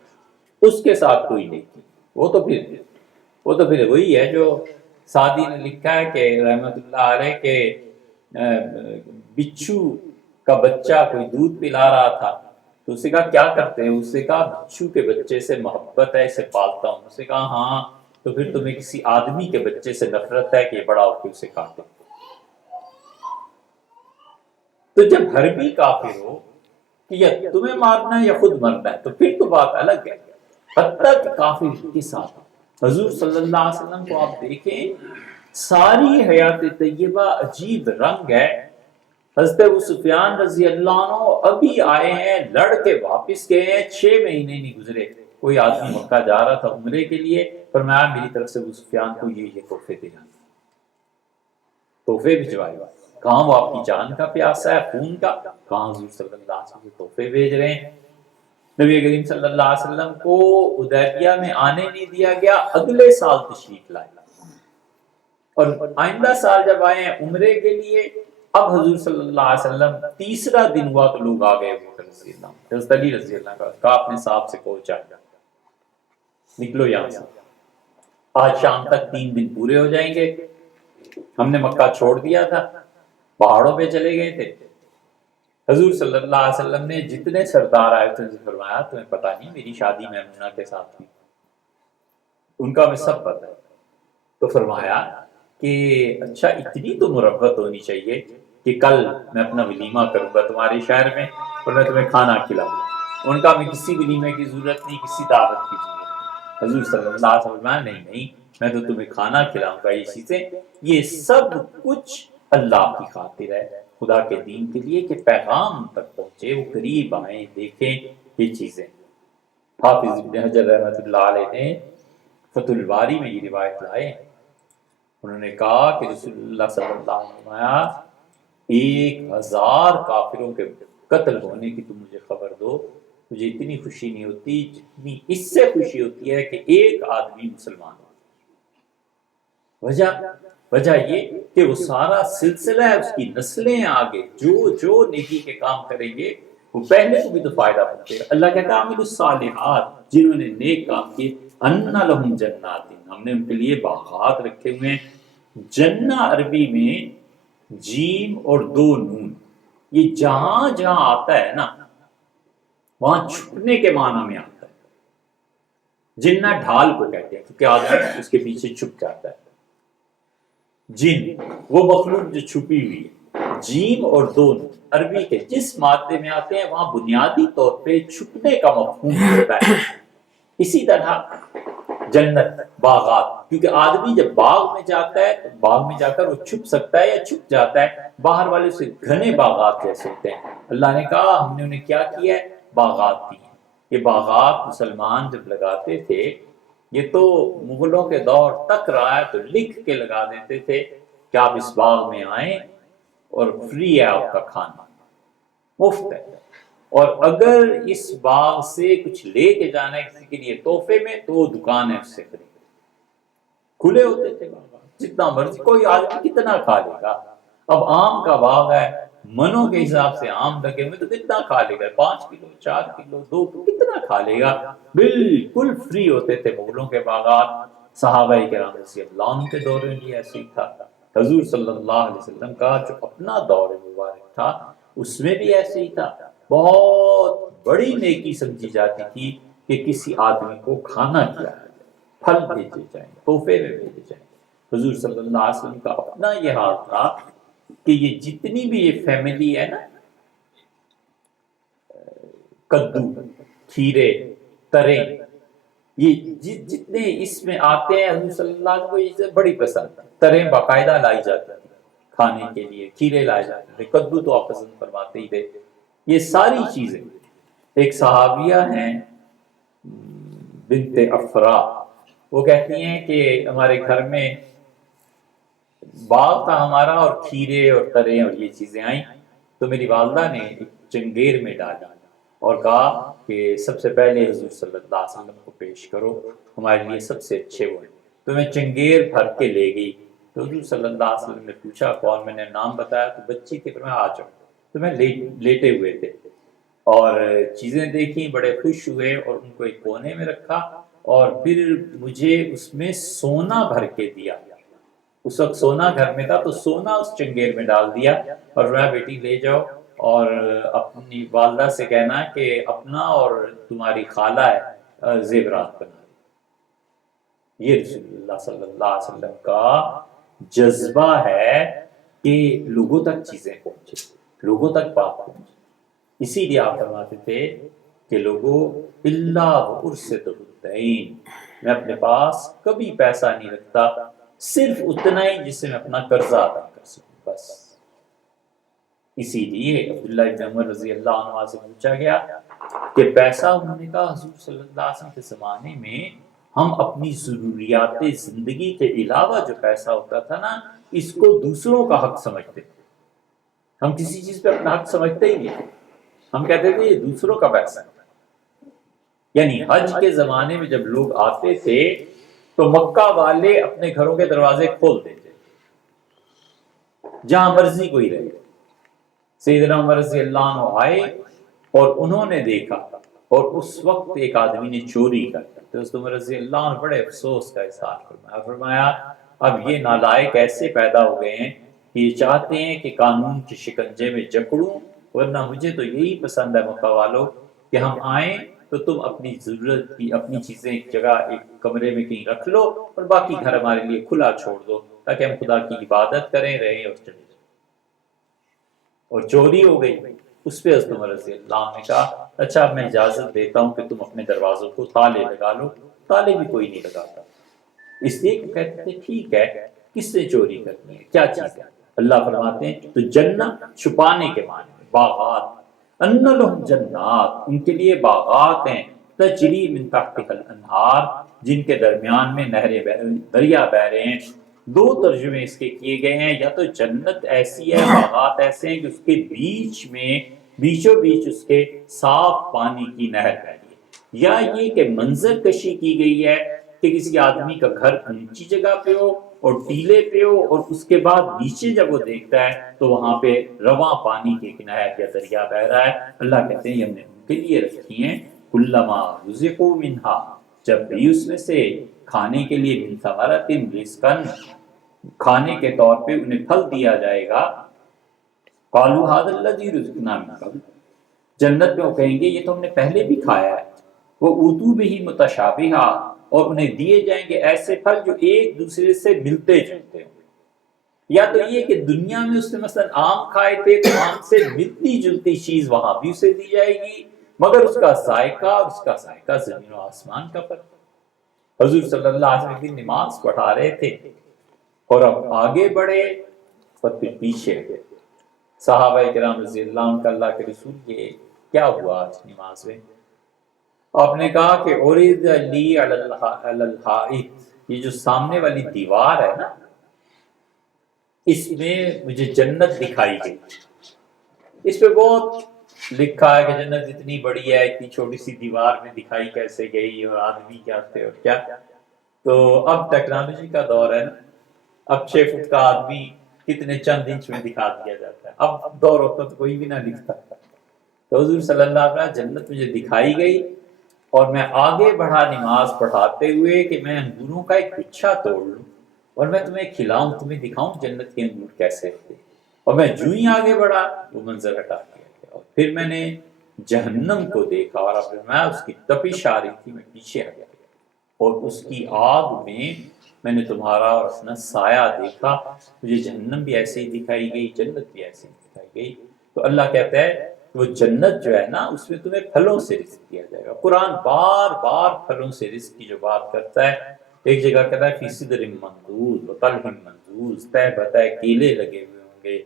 اس کے ساتھ کوئی نیکی، وہ تو پھر وہی ہے جو سعدی نے لکھا ہے کہ رحمت اللہ علیہ کے بچھو کا بچہ کوئی دودھ پلا رہا تھا، تو اسے کہا کیا کرتے ہیں؟ اسے کہا بچھو کے بچے سے محبت ہے، اسے پالتا ہوں۔ اسے کہا ہاں، تو پھر تمہیں کسی آدمی کے بچے سے نفرت ہے کہ یہ بڑا ہو کے اسے کاٹے۔ تو جب حربی کافر ہو کہ یا تمہیں مارنا ہے یا خود مرنا ہے، تو پھر تو بات الگ ہے۔ حتیٰ کہ کافر کے ساتھ حضور صلی اللہ علیہ وسلم کو آپ دیکھیں، ساری حیات طیبہ عجیب رنگ ہے۔ حضرت ابو سفیان رضی اللہ عنہ ابھی آئے ہیں، لڑ کے واپس گئے ہیں، 6 مہینے نہیں گزرے، کوئی آدمی مکہ جا رہا تھا عمرے کے لیے، فرمایا میری طرف سے ابو سفیان کو یہ تحفے دینا، تحفے بھجوائے، کہاں وہ آپ کی جان کا پیاسا ہے، خون کا، کہاں حضور صلی اللہ علیہ وسلم تحفے بھیج رہے ہیں۔ نبی کریم صلی اللہ علیہ وسلم کو حدیبیہ میں آنے نہیں دیا گیا، اگلے سال تشریف لائے، اور آئندہ سال جب آئے ہیں عمرے کے لیے، اب حضور صلی اللہ علیہ وسلم تیسرا دن ہوا تو لوگ آ گئے، رضی اللہ حضرت علی رضی اللہ کا کہا اپنے صاحب سے پہنچا نکلو یہاں سے، آج شام تک 3 دن پورے ہو جائیں گے، ہم نے مکہ چھوڑ دیا تھا، پہاڑوں پہ چلے گئے تھے۔ حضور صلی اللہ علیہ وسلم نے جتنے سردار آئے تھے فرمایا تمہیں پتہ نہیں میری شادی میمونہ کے ساتھ تھی، ان کا میں سب پتہ ہے۔ تو فرمایا کہ اچھا اتنی تو مربت ہونی چاہیے کہ کل میں اپنا ولیمہ کروں گا تمہارے شہر میں اور میں تمہیں کھانا کھلاؤں گا۔ ان کا میں کسی ولیمے کی ضرورت نہیں، کسی دعوت کی ضرورت نہیں۔ حضور صلی اللہ علیہ وسلم نہیں میں تو تمہیں کھانا کھلاؤں گا، یہ چیزیں، یہ سب کچھ اللہ کی خاطر ہے، خدا کے دین کے لیے، کہ پیغام تک پہنچے، وہ قریب آئیں، دیکھیں یہ چیزیں۔ حافظ ابن حجر رحمۃ اللہ علیہ نے فتح الباری میں یہ روایت لائے، انہوں نے کہا کہ رسول اللہ صلی اللہ علیہ وسلم 1000 کافروں کے قتل ہونے کی تم مجھے خبر دو، مجھے اتنی خوشی نہیں ہوتی جتنی اس سے خوشی ہوتی ہے کہ ایک آدمی مسلمان ہو۔ وجہ یہ کہ وہ سارا سلسلہ ہے، اس کی نسلیں آگے جو نیکی کے کام کریں گے وہ پہلے کو بھی تو فائدہ پہنچے گا۔ اللہ کہتا ہے عامل الصالحات، جنہوں نے نیک کام کیے، ان لہم جنات، ہم نے ان کے لیے باغات رکھے ہوئے ہیں۔ جنہ عربی میں جیم اور 2 نون، یہ جہاں جہاں آتا ہے نا وہاں چھپنے کے معنی میں آتا ہے۔ جنہ ڈھال کو کہتے ہیں کیونکہ آدمی اس کے پیچھے چھپ جاتا ہے۔ جن وہ مخلوق جو چھپی ہوئی ہے، جیم اور 2 نون عربی کے جس مادے میں آتے ہیں وہاں بنیادی طور پہ چھپنے کا مفہوم ہوتا ہے۔ اسی طرح جنت، باغات، کیونکہ آدمی جب باغ میں جاتا ہے تو باغ میں جا کر وہ چھپ سکتا ہے یا چھپ جاتا ہے، باہر والے سے گھنے باغات جیسے ہوتے ہیں۔ اللہ نے کہا ہم نے انہیں کیا کیا ہے؟ باغات دی ہیں۔ یہ باغات مسلمان جب لگاتے تھے، یہ تو مغلوں کے دور تک رہا ہے، تو لکھ کے لگا دیتے تھے کہ آپ اس باغ میں آئیں اور فری ہے آپ کا کھانا، مفت ہے، اور اگر اس باغ سے کچھ لے کے جانا ہے کسی کے لیے تحفے میں تو وہ دکان ہے اس سے خرید، کھلے ہوتے تھے باغ، جتنا مرضی کوئی آدمی کتنا کھا لے گا۔ اب آم کا باغ ہے، منوں کے حساب سے آم لگے ہوئے تو کتنا کھا لے گا، 5 کلو 4 کلو 2 کلو کتنا کھا لے گا، بالکل فری ہوتے تھے مغلوں کے باغات۔ صحابہ کرام رضی اللہ عنہ کے دور میں بھی ایسے ہی تھا۔ حضور صلی اللہ علیہ وسلم کا جو اپنا دور مبارک تھا اس میں بھی ایسے ہی تھا۔ بہت بڑی نیکی سمجھی جاتی تھی کہ کسی آدمی کو کھانا کھلایا جائے، پھل بھیجے جائیں، تحفے میں بھیجے جائیں۔ حضور صلی اللہ علیہ وسلم کا اپنا یہ حال تھا کہ یہ جتنی بھی یہ فیملی ہے نا، کدو، کھیرے، ترے، یہ جتنے اس میں آتے ہیں حضور صلی اللہ علیہ وسلم کو یہ چیزیں بڑی پسند ہیں۔ تریں باقاعدہ لائی جاتی تھی کھانے کے لیے، کھیرے لائے جاتے تھے، کدو تو آپ پسند فرماتے ہی تھے۔ یہ ساری چیزیں، ایک صحابیہ ہیں بنت افرا، وہ کہتی ہیں کہ ہمارے گھر میں باغ تھا ہمارا اور کھیرے اور تریں اور یہ چیزیں آئیں تو میری والدہ نے ایک چنگیر میں ڈالا اور کہا کہ سب سے پہلے حضور صلی اللہ علیہ وسلم کو پیش کرو، ہمارے لیے سب سے اچھے وہ ہیں۔ تو میں چنگیر بھر کے لے گئی تو حضور صلی اللہ علیہ وسلم نے پوچھا کون، میں نے نام بتایا تو بچی تھی، میں آ جاؤ، تو میں لیٹے ہوئے تھے اور چیزیں دیکھی، بڑے خوش ہوئے اور ان کو ایک کونے میں رکھا اور پھر مجھے اس میں سونا بھر کے دیا۔ اس وقت سونا گھر میں تھا تو سونا اس چنگیر میں ڈال دیا اور رہا بیٹی لے جاؤ اور اپنی والدہ سے کہنا کہ اپنا اور تمہاری خالہ ہے زیورات بنا۔ یہ رسول اللہ صلی اللہ علیہ وسلم کا جذبہ ہے کہ لوگوں تک چیزیں پہنچے، لوگوں تک بات پہنچے۔ اسی لیے آپ فرماتے تھے کہ لوگوں اللہ ارسط الدین، میں اپنے پاس کبھی پیسہ نہیں رکھتا، صرف اتنا ہی جس سے میں اپنا قرضہ ادا کر سکوں، بس۔ اسی لیے عبداللہ ابن عمر رضی اللہ عنہ سے پوچھا گیا کہ پیسہ ہونے کا حضور صلی اللہ علیہ وسلم کے زمانے میں ہم اپنی ضروریات زندگی کے علاوہ جو پیسہ ہوتا تھا نا، اس کو دوسروں کا حق سمجھتے تھے۔ ہم کسی چیز پہ اپنا حق سمجھتے ہی نہیں، ہم کہتے تھے یہ دوسروں کا پیسہ ہے۔ یعنی حج کے زمانے میں جب لوگ آتے تھے تو مکہ والے اپنے گھروں کے دروازے کھول دیتے، جہاں مرضی کوئی رہے۔ سیدنا عمر رضی اللہ عنہ آئے اور انہوں نے دیکھا اور اس وقت ایک آدمی نے چوری کر دی تو حضرت عمر رضی اللہ عنہ بڑے افسوس کا اظہار فرمایا اب یہ نالائق ایسے پیدا ہو گئے ہیں کہ یہ چاہتے ہیں کہ قانون کے شکنجے میں جکڑوں، ورنہ مجھے تو یہی پسند ہے مکہ والوں کہ ہم آئیں تو تم اپنی ضرورت کی اپنی چیزیں ایک جگہ ایک کمرے میں کہیں رکھ لو اور باقی گھر ہمارے لیے کھلا چھوڑ دو تاکہ ہم خدا کی عبادت کریں، رہیں اور چلیں۔ اور چوری ہو گئی، اس پہ حضرت عمر رضی اللہ عنہ نے کہا اچھا اب میں اجازت دیتا ہوں کہ تم اپنے دروازوں کو تالے لگا لو۔ تالے بھی کوئی نہیں لگاتا، اس لیے کہ کہتے تھے ٹھیک ہے کس سے چوری کرنی ہے، کیا چیز ہے۔ اللہ فرماتے ہیں تو جنت چھپانے کے معنی میں باغات، ان لہم جنات، ان کے لیے باغات ہیں، تجری من تحتها الانہار، جن کے درمیان میں نہریں دریا بہ رہے ہیں۔ دو ترجمے اس کے کیے گئے ہیں، یا تو جنت ایسی ہے، باغات ایسے ہیں کہ اس کے بیچ میں بیچوں بیچ اس کے صاف پانی کی نہر بہ رہی ہے، یا یہ کہ منظر کشی کی گئی ہے کہ کسی آدمی کا گھر اونچی جگہ پہ ہو اور ٹیلے پہ ہو اور اس کے بعد نیچے جب وہ دیکھتا ہے تو وہاں پہ رواں پانی کی ایک نہر یا دریا بہ رہا ہے۔ اللہ کہتے ہیں ہم نے ان کے لیے رکھی ہیں کلما رزقوا منہا، جب بھی اس میں سے کھانے کے لیے من ثمرۃ رزقا، کھانے کے طور پہ انہیں پھل دیا جائے گا، قالوا ھذا الذی رزقنا من قبل، جنت میں وہ کہیں گے یہ تو ہم نے پہلے بھی کھایا ہے، وہ اوتوا بہ متشابہا، اور انہیں دیے جائیں گے ایسے پھل جو ایک دوسرے سے ملتے جلتے ہوں۔ یا تو یہ کہ دنیا میں اس نے مثلا آم کھائے تھے تو آم سے ملتی جلتی چیز وہاں بھی اسے دی جائے گی، مگر اس کا ذائقہ اور اس کا ذائقہ زمین و آسمان کا فرق۔ حضور صلی اللہ علیہ وسلم کی نماز پڑھا رہے تھے اور اب آگے بڑھے اور پھر پیچھے گئے۔ صحابہ کرام رضی اللہ عنہ کا اللہ کے رسول یہ کیا ہوا آج نماز میں؟ آپ نے کہا کہ اورد لی علی الحائط، یہ جو سامنے والی دیوار ہے نا اس میں مجھے جنت دکھائی گئی۔ اس پہ بہت لکھا ہے کہ جنت اتنی بڑی ہے، اتنی چھوٹی سی دیوار میں دکھائی کیسے گئی اور آدمی کیا تھے اور کیا۔ تو اب ٹیکنالوجی کا دور ہے نا، اب 6 فٹ کا آدمی کتنے چند انچ میں دکھا دیا جاتا ہے. اب دور ہوتا تو کوئی بھی نہ لکھتا. تو حضور صلی اللہ علیہ وسلم جنت مجھے دکھائی گئی اور میں آگے بڑھا نماز پڑھاتے ہوئے کہ میں انگوروں کا ایک گچھا توڑ لوں اور میں تمہیں کھلاؤں، تمہیں دکھاؤں جنت کے انگور کیسے ہوتے. اور میں جو ہی آگے بڑھا وہ منظر ہٹا دیا گیا. اور پھر میں نے جہنم کو دیکھا اور اب میں اس کی تپش آ رہی تھی، میں پیچھے آ گیا اور اس کی آگ میں نے تمہارا اور اپنا سایہ دیکھا. مجھے جہنم بھی ایسے ہی دکھائی گئی، جنت بھی ایسے ہی دکھائی گئی. تو اللہ کہتا ہے وہ جنت جو ہے نا اس میں تمہیں پھلوں سے رزق دیا جائے گا. قرآن بار بار پھلوں سے رزق کی جو بات کرتا ہے، ایک جگہ کہتا ہے فی صدر منضود وطلح منضود، طے بتائے کیلے لگے ہوئے ہوں گے،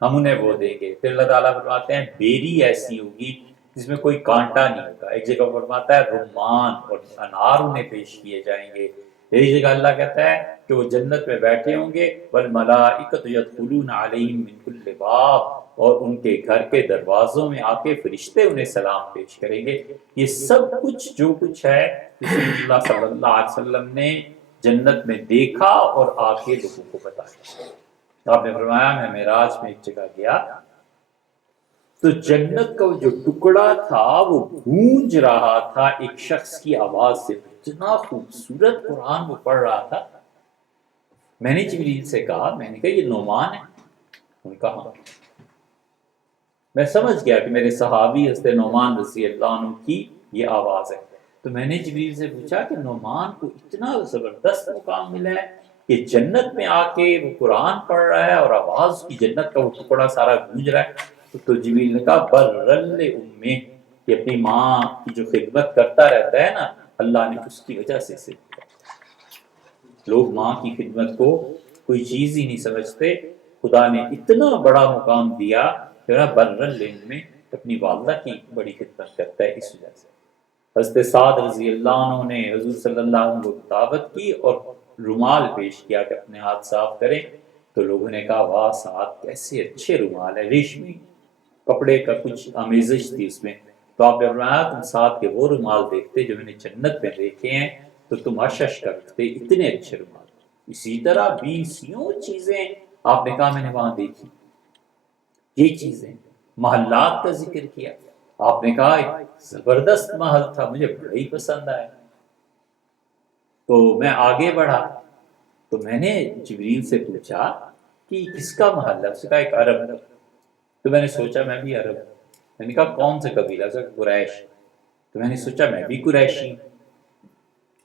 ہم انہیں وہ دیں گے. پھر اللہ تعالیٰ فرماتے ہیں بیری ایسی ہوگی جس میں کوئی کانٹا نہیں ہوگا. ایک جگہ فرماتا ہے رمان اور انار انہیں پیش کیے جائیں گے. ایک جگہ اللہ کہتا ہے کہ وہ جنت میں بیٹھے ہوں گے والملائکۃ یدخلون علیہم من کل باب، اور ان کے گھر کے دروازوں میں آ کے فرشتے انہیں سلام پیش کریں گے. یہ سب کچھ جو کچھ ہے رسول اللہ صلی اللہ علیہ وسلم نے جنت میں دیکھا اور آ کے لوگوں کو بتایا. آپ نے فرمایا میں معراج میں ایک جگہ گیا تو جنت کا جو ٹکڑا تھا وہ گونج رہا تھا ایک شخص کی آواز سے. اتنا خوبصورت قرآن وہ پڑھ رہا تھا. میں نے جبریل سے کہا، میں نے کہا یہ نعمان ہے؟ انہوں نے کہا ہاں. میں سمجھ گیا کہ میرے صحابی حضرت نعمان رضی اللہ عنہ کی یہ آواز ہے. تو میں نے جبریل سے پوچھا کہ نعمان کو اتنا زبردست مقام ملا ہے کہ جنت میں آ کے وہ قرآن پڑھ رہا ہے اور آواز کی جنت کا وہ ٹکڑا سارا گونج رہا ہے. تو جبریل نے کہا برل امہ، کہ اپنی ماں کی جو خدمت کرتا رہتا ہے نا اللہ نے اس کی وجہ سے اسے دیا. لوگ ماں کی خدمت کو کوئی چیز ہی نہیں سمجھتے. خدا نے اتنا بڑا مقام دیا کہ برل امہ، اپنی والدہ کی بڑی خدمت کرتا ہے. اس وجہ سے حضرت سعد رضی اللہ عنہ نے حضور صلی اللہ علیہ وسلم کو دعوت کی اور رومال پیش کیا کہ اپنے ہاتھ صاف کریں. تو لوگوں نے کہا واہ سعد کیسے اچھے رومال ہے، ریشمی کپڑے کا کچھ آمیزش تھی اس میں. تو آپ نے فرمایا تم سعد کے وہ رومال دیکھتے جو میں نے جنت میں دیکھے ہیں تو تم اشش کرتے، اتنے اچھے رومال. اسی طرح بیسیوں چیزیں آپ نے کہا میں نے وہاں دیکھی. یہ چیزیں محلات کا ذکر کیا، آپ نے کہا ایک زبردست محل تھا، مجھے بڑا ہی پسند آیا. تو میں آگے بڑھا تو میں نے جبریل سے پوچھا کہ کس کا محل ہے؟ اس کا ایک عرب ہے. تو میں نے سوچا میں بھی عرب. میں نے کہا کون سے قبیلہ؟ سے قریش. تو میں نے سوچا میں بھی قریشی.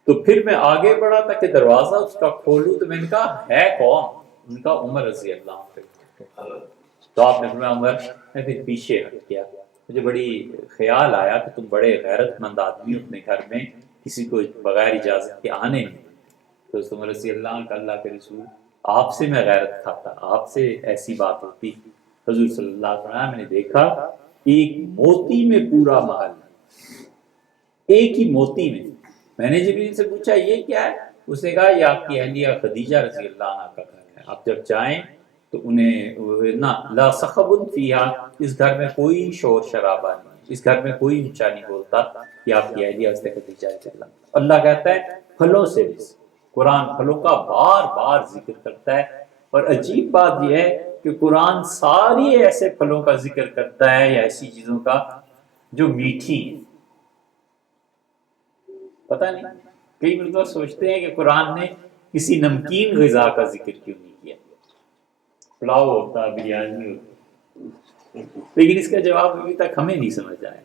تو پھر میں آگے بڑھا تھا کہ دروازہ اس کا کھولوں تو میں نے کہا ہے کون؟ ان کا عمر رضی اللہ عنہ. تو آپ نے فرمایا عمر. میں پھر پیچھے ہٹ گیا. مجھے بڑی خیال آیا کہ تم بڑے غیرت مند آدمی اپنے گھر میں کسی کو بغیر اجازت کے آنے نہیں. تو عمر رضی اللہ عنہ کا اللہ کے رسول آپ سے میں غیرت کھاتا، آپ سے ایسی بات ہوتی. حضور صلی اللہ علیہ وسلم میں نے دیکھا ایک موتی میں پورا محل، ایک ہی موتی میں. میں نے جبریل سے پوچھا یہ کیا ہے؟ اس نے کہا یہ آپ کی اہلیہ خدیجہ رضی اللہ عنہا کا گھر ہے. آپ جب جائیں تو انہیں نہ لا صخب فیہا، اس گھر میں کوئی شور شرابہ نہیں، اس گھر میں کوئی اونچا نہیں بولتا. یہ آپ کی اہلیہ حضرت خدیجہ رضی اللہ عنہا. اللہ کہتا ہے پھلوں سے بھی. قرآن پھلوں کا بار بار ذکر کرتا ہے. اور عجیب بات یہ ہے کہ قرآن ساری ایسے پھلوں کا ذکر کرتا ہے یا ایسی چیزوں کا جو میٹھی ہیں. پتہ نہیں کئی مرتبہ سوچتے ہیں کہ قرآن نے کسی نمکین غذا کا ذکر کیوں نہیں کیا. پلاؤ ہوتا، بریانی ہوتی، لیکن اس کا جواب ابھی تک ہمیں نہیں سمجھ آیا.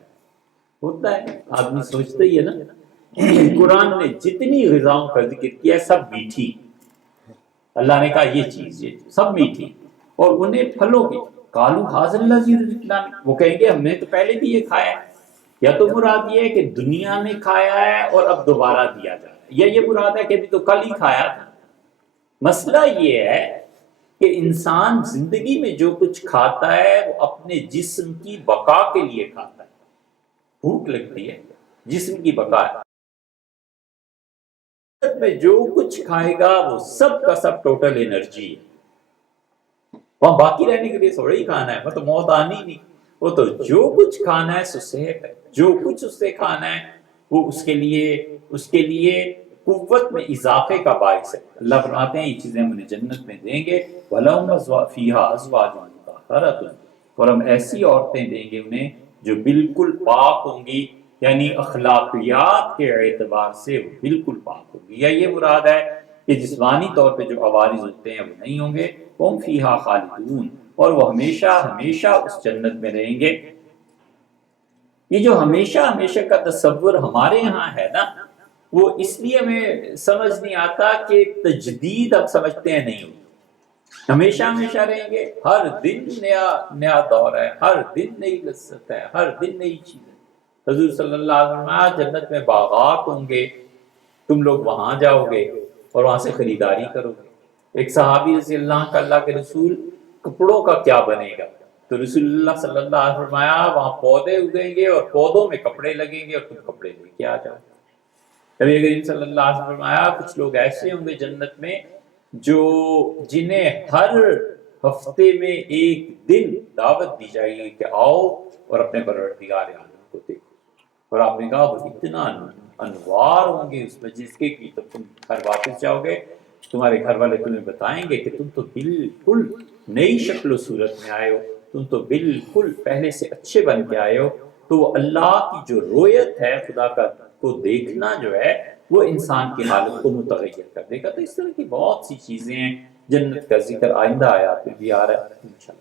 ہوتا ہے آدمی سوچتا ہی ہے نا. قرآن نے جتنی غذاؤں کا ذکر کیا سب میٹھی. اللہ نے کہا یہ چیز یہ سب میٹھی اور انہیں پھلوں کی کالو حاضر الذی رزقنا، وہ کہیں گے ہم نے تو پہلے بھی یہ کھایا ہے. یا تو مراد یہ ہے کہ دنیا میں کھایا ہے اور اب دوبارہ دیا جا رہا ہے، یا یہ مراد ہے کہ ابھی تو کل ہی کھایا تھا. مسئلہ یہ ہے کہ انسان زندگی میں جو کچھ کھاتا ہے وہ اپنے جسم کی بقا کے لیے کھاتا ہے. بھوک لگتی ہے، جسم کی بقا ہے. میں جو کچھ کھائے گا وہ سب کا سب ٹوٹل انرجی ہے. وہاں باقی رہنے کے لیے تھوڑا ہی کھانا ہے، مطلب موت آنی نہیں. وہ تو جو کچھ کھانا ہے سو صحت ہے، جو کچھ اس سے کھانا ہے وہ اس کے لیے قوت میں اضافے کا باعث ہے۔ اللہ فرماتے ہیں یہ چیزیں ہم انہیں جنت میں دیں گے، وَلَهُمْ فِيهَا أَزْوَاجٌ مُطَهَّرَةٌ، اور ہم ایسی عورتیں دیں گے انہیں جو بالکل پاک ہوں گی، یعنی اخلاقیات کے اعتبار سے وہ بالکل پاک ہوں گی، یا یہ مراد ہے کہ جسمانی طور پہ جو عوارض ہوتے ہیں وہ نہیں ہوں گے، ہم فیہا خالدون، اور وہ ہمیشہ ہمیشہ اس جنت میں رہیں گے۔ یہ جو ہمیشہ ہمیشہ کا تصور ہمارے یہاں ہے نا، وہ اس لیے ہمیں سمجھ نہیں آتا کہ تجدید ہم سمجھتے ہیں نہیں ہوگی، ہمیشہ ہمیشہ رہیں گے، ہر دن نیا نیا دور ہے، ہر دن نئی لذت ہے، ہر دن نئی چیز ہے۔ حضور صلی اللہ علیہ وسلم جنت میں باغات ہوں گے، تم لوگ وہاں جاؤ گے اور وہاں سے خریداری کرو گے۔ ایک صحابی رضی اللہ کا، اللہ کے رسول کپڑوں کا کیا بنے گا؟ تو رسول اللہ صلی اللہ علیہ وسلم فرمایا وہاں پودے اگیں گے اور پودوں میں کپڑے لگیں گے اور تم کپڑے لے کے آ جاؤ۔ نبی کریم صلی اللہ علیہ وسلم فرمایا کچھ لوگ ایسے ہوں گے جنت میں جو جنہیں ہر ہفتے میں ایک دن دعوت دی جائے گی کہ آؤ اور اپنے پروردگار عالم کو دیکھو، اور آپ نے کہا وہ اتنا انوار ہوں گے اس مجلس کے کہ تب تم گھر واپس جاؤ گے تمہارے گھر والے تمہیں بتائیں گے کہ تم تو بالکل نئی شکل و صورت میں آئے ہو، تم تو بالکل پہلے سے اچھے بن کے آئے ہو۔ تو وہ اللہ کی جو رویت ہے، خدا کا کو دیکھنا جو ہے، وہ انسان کی حالت کو متغیر کر دے گا۔ تو اس طرح کی بہت سی چیزیں ہیں، جنت کا ذکر آئندہ آیات میں بھی آ رہا ہے انشاءاللہ۔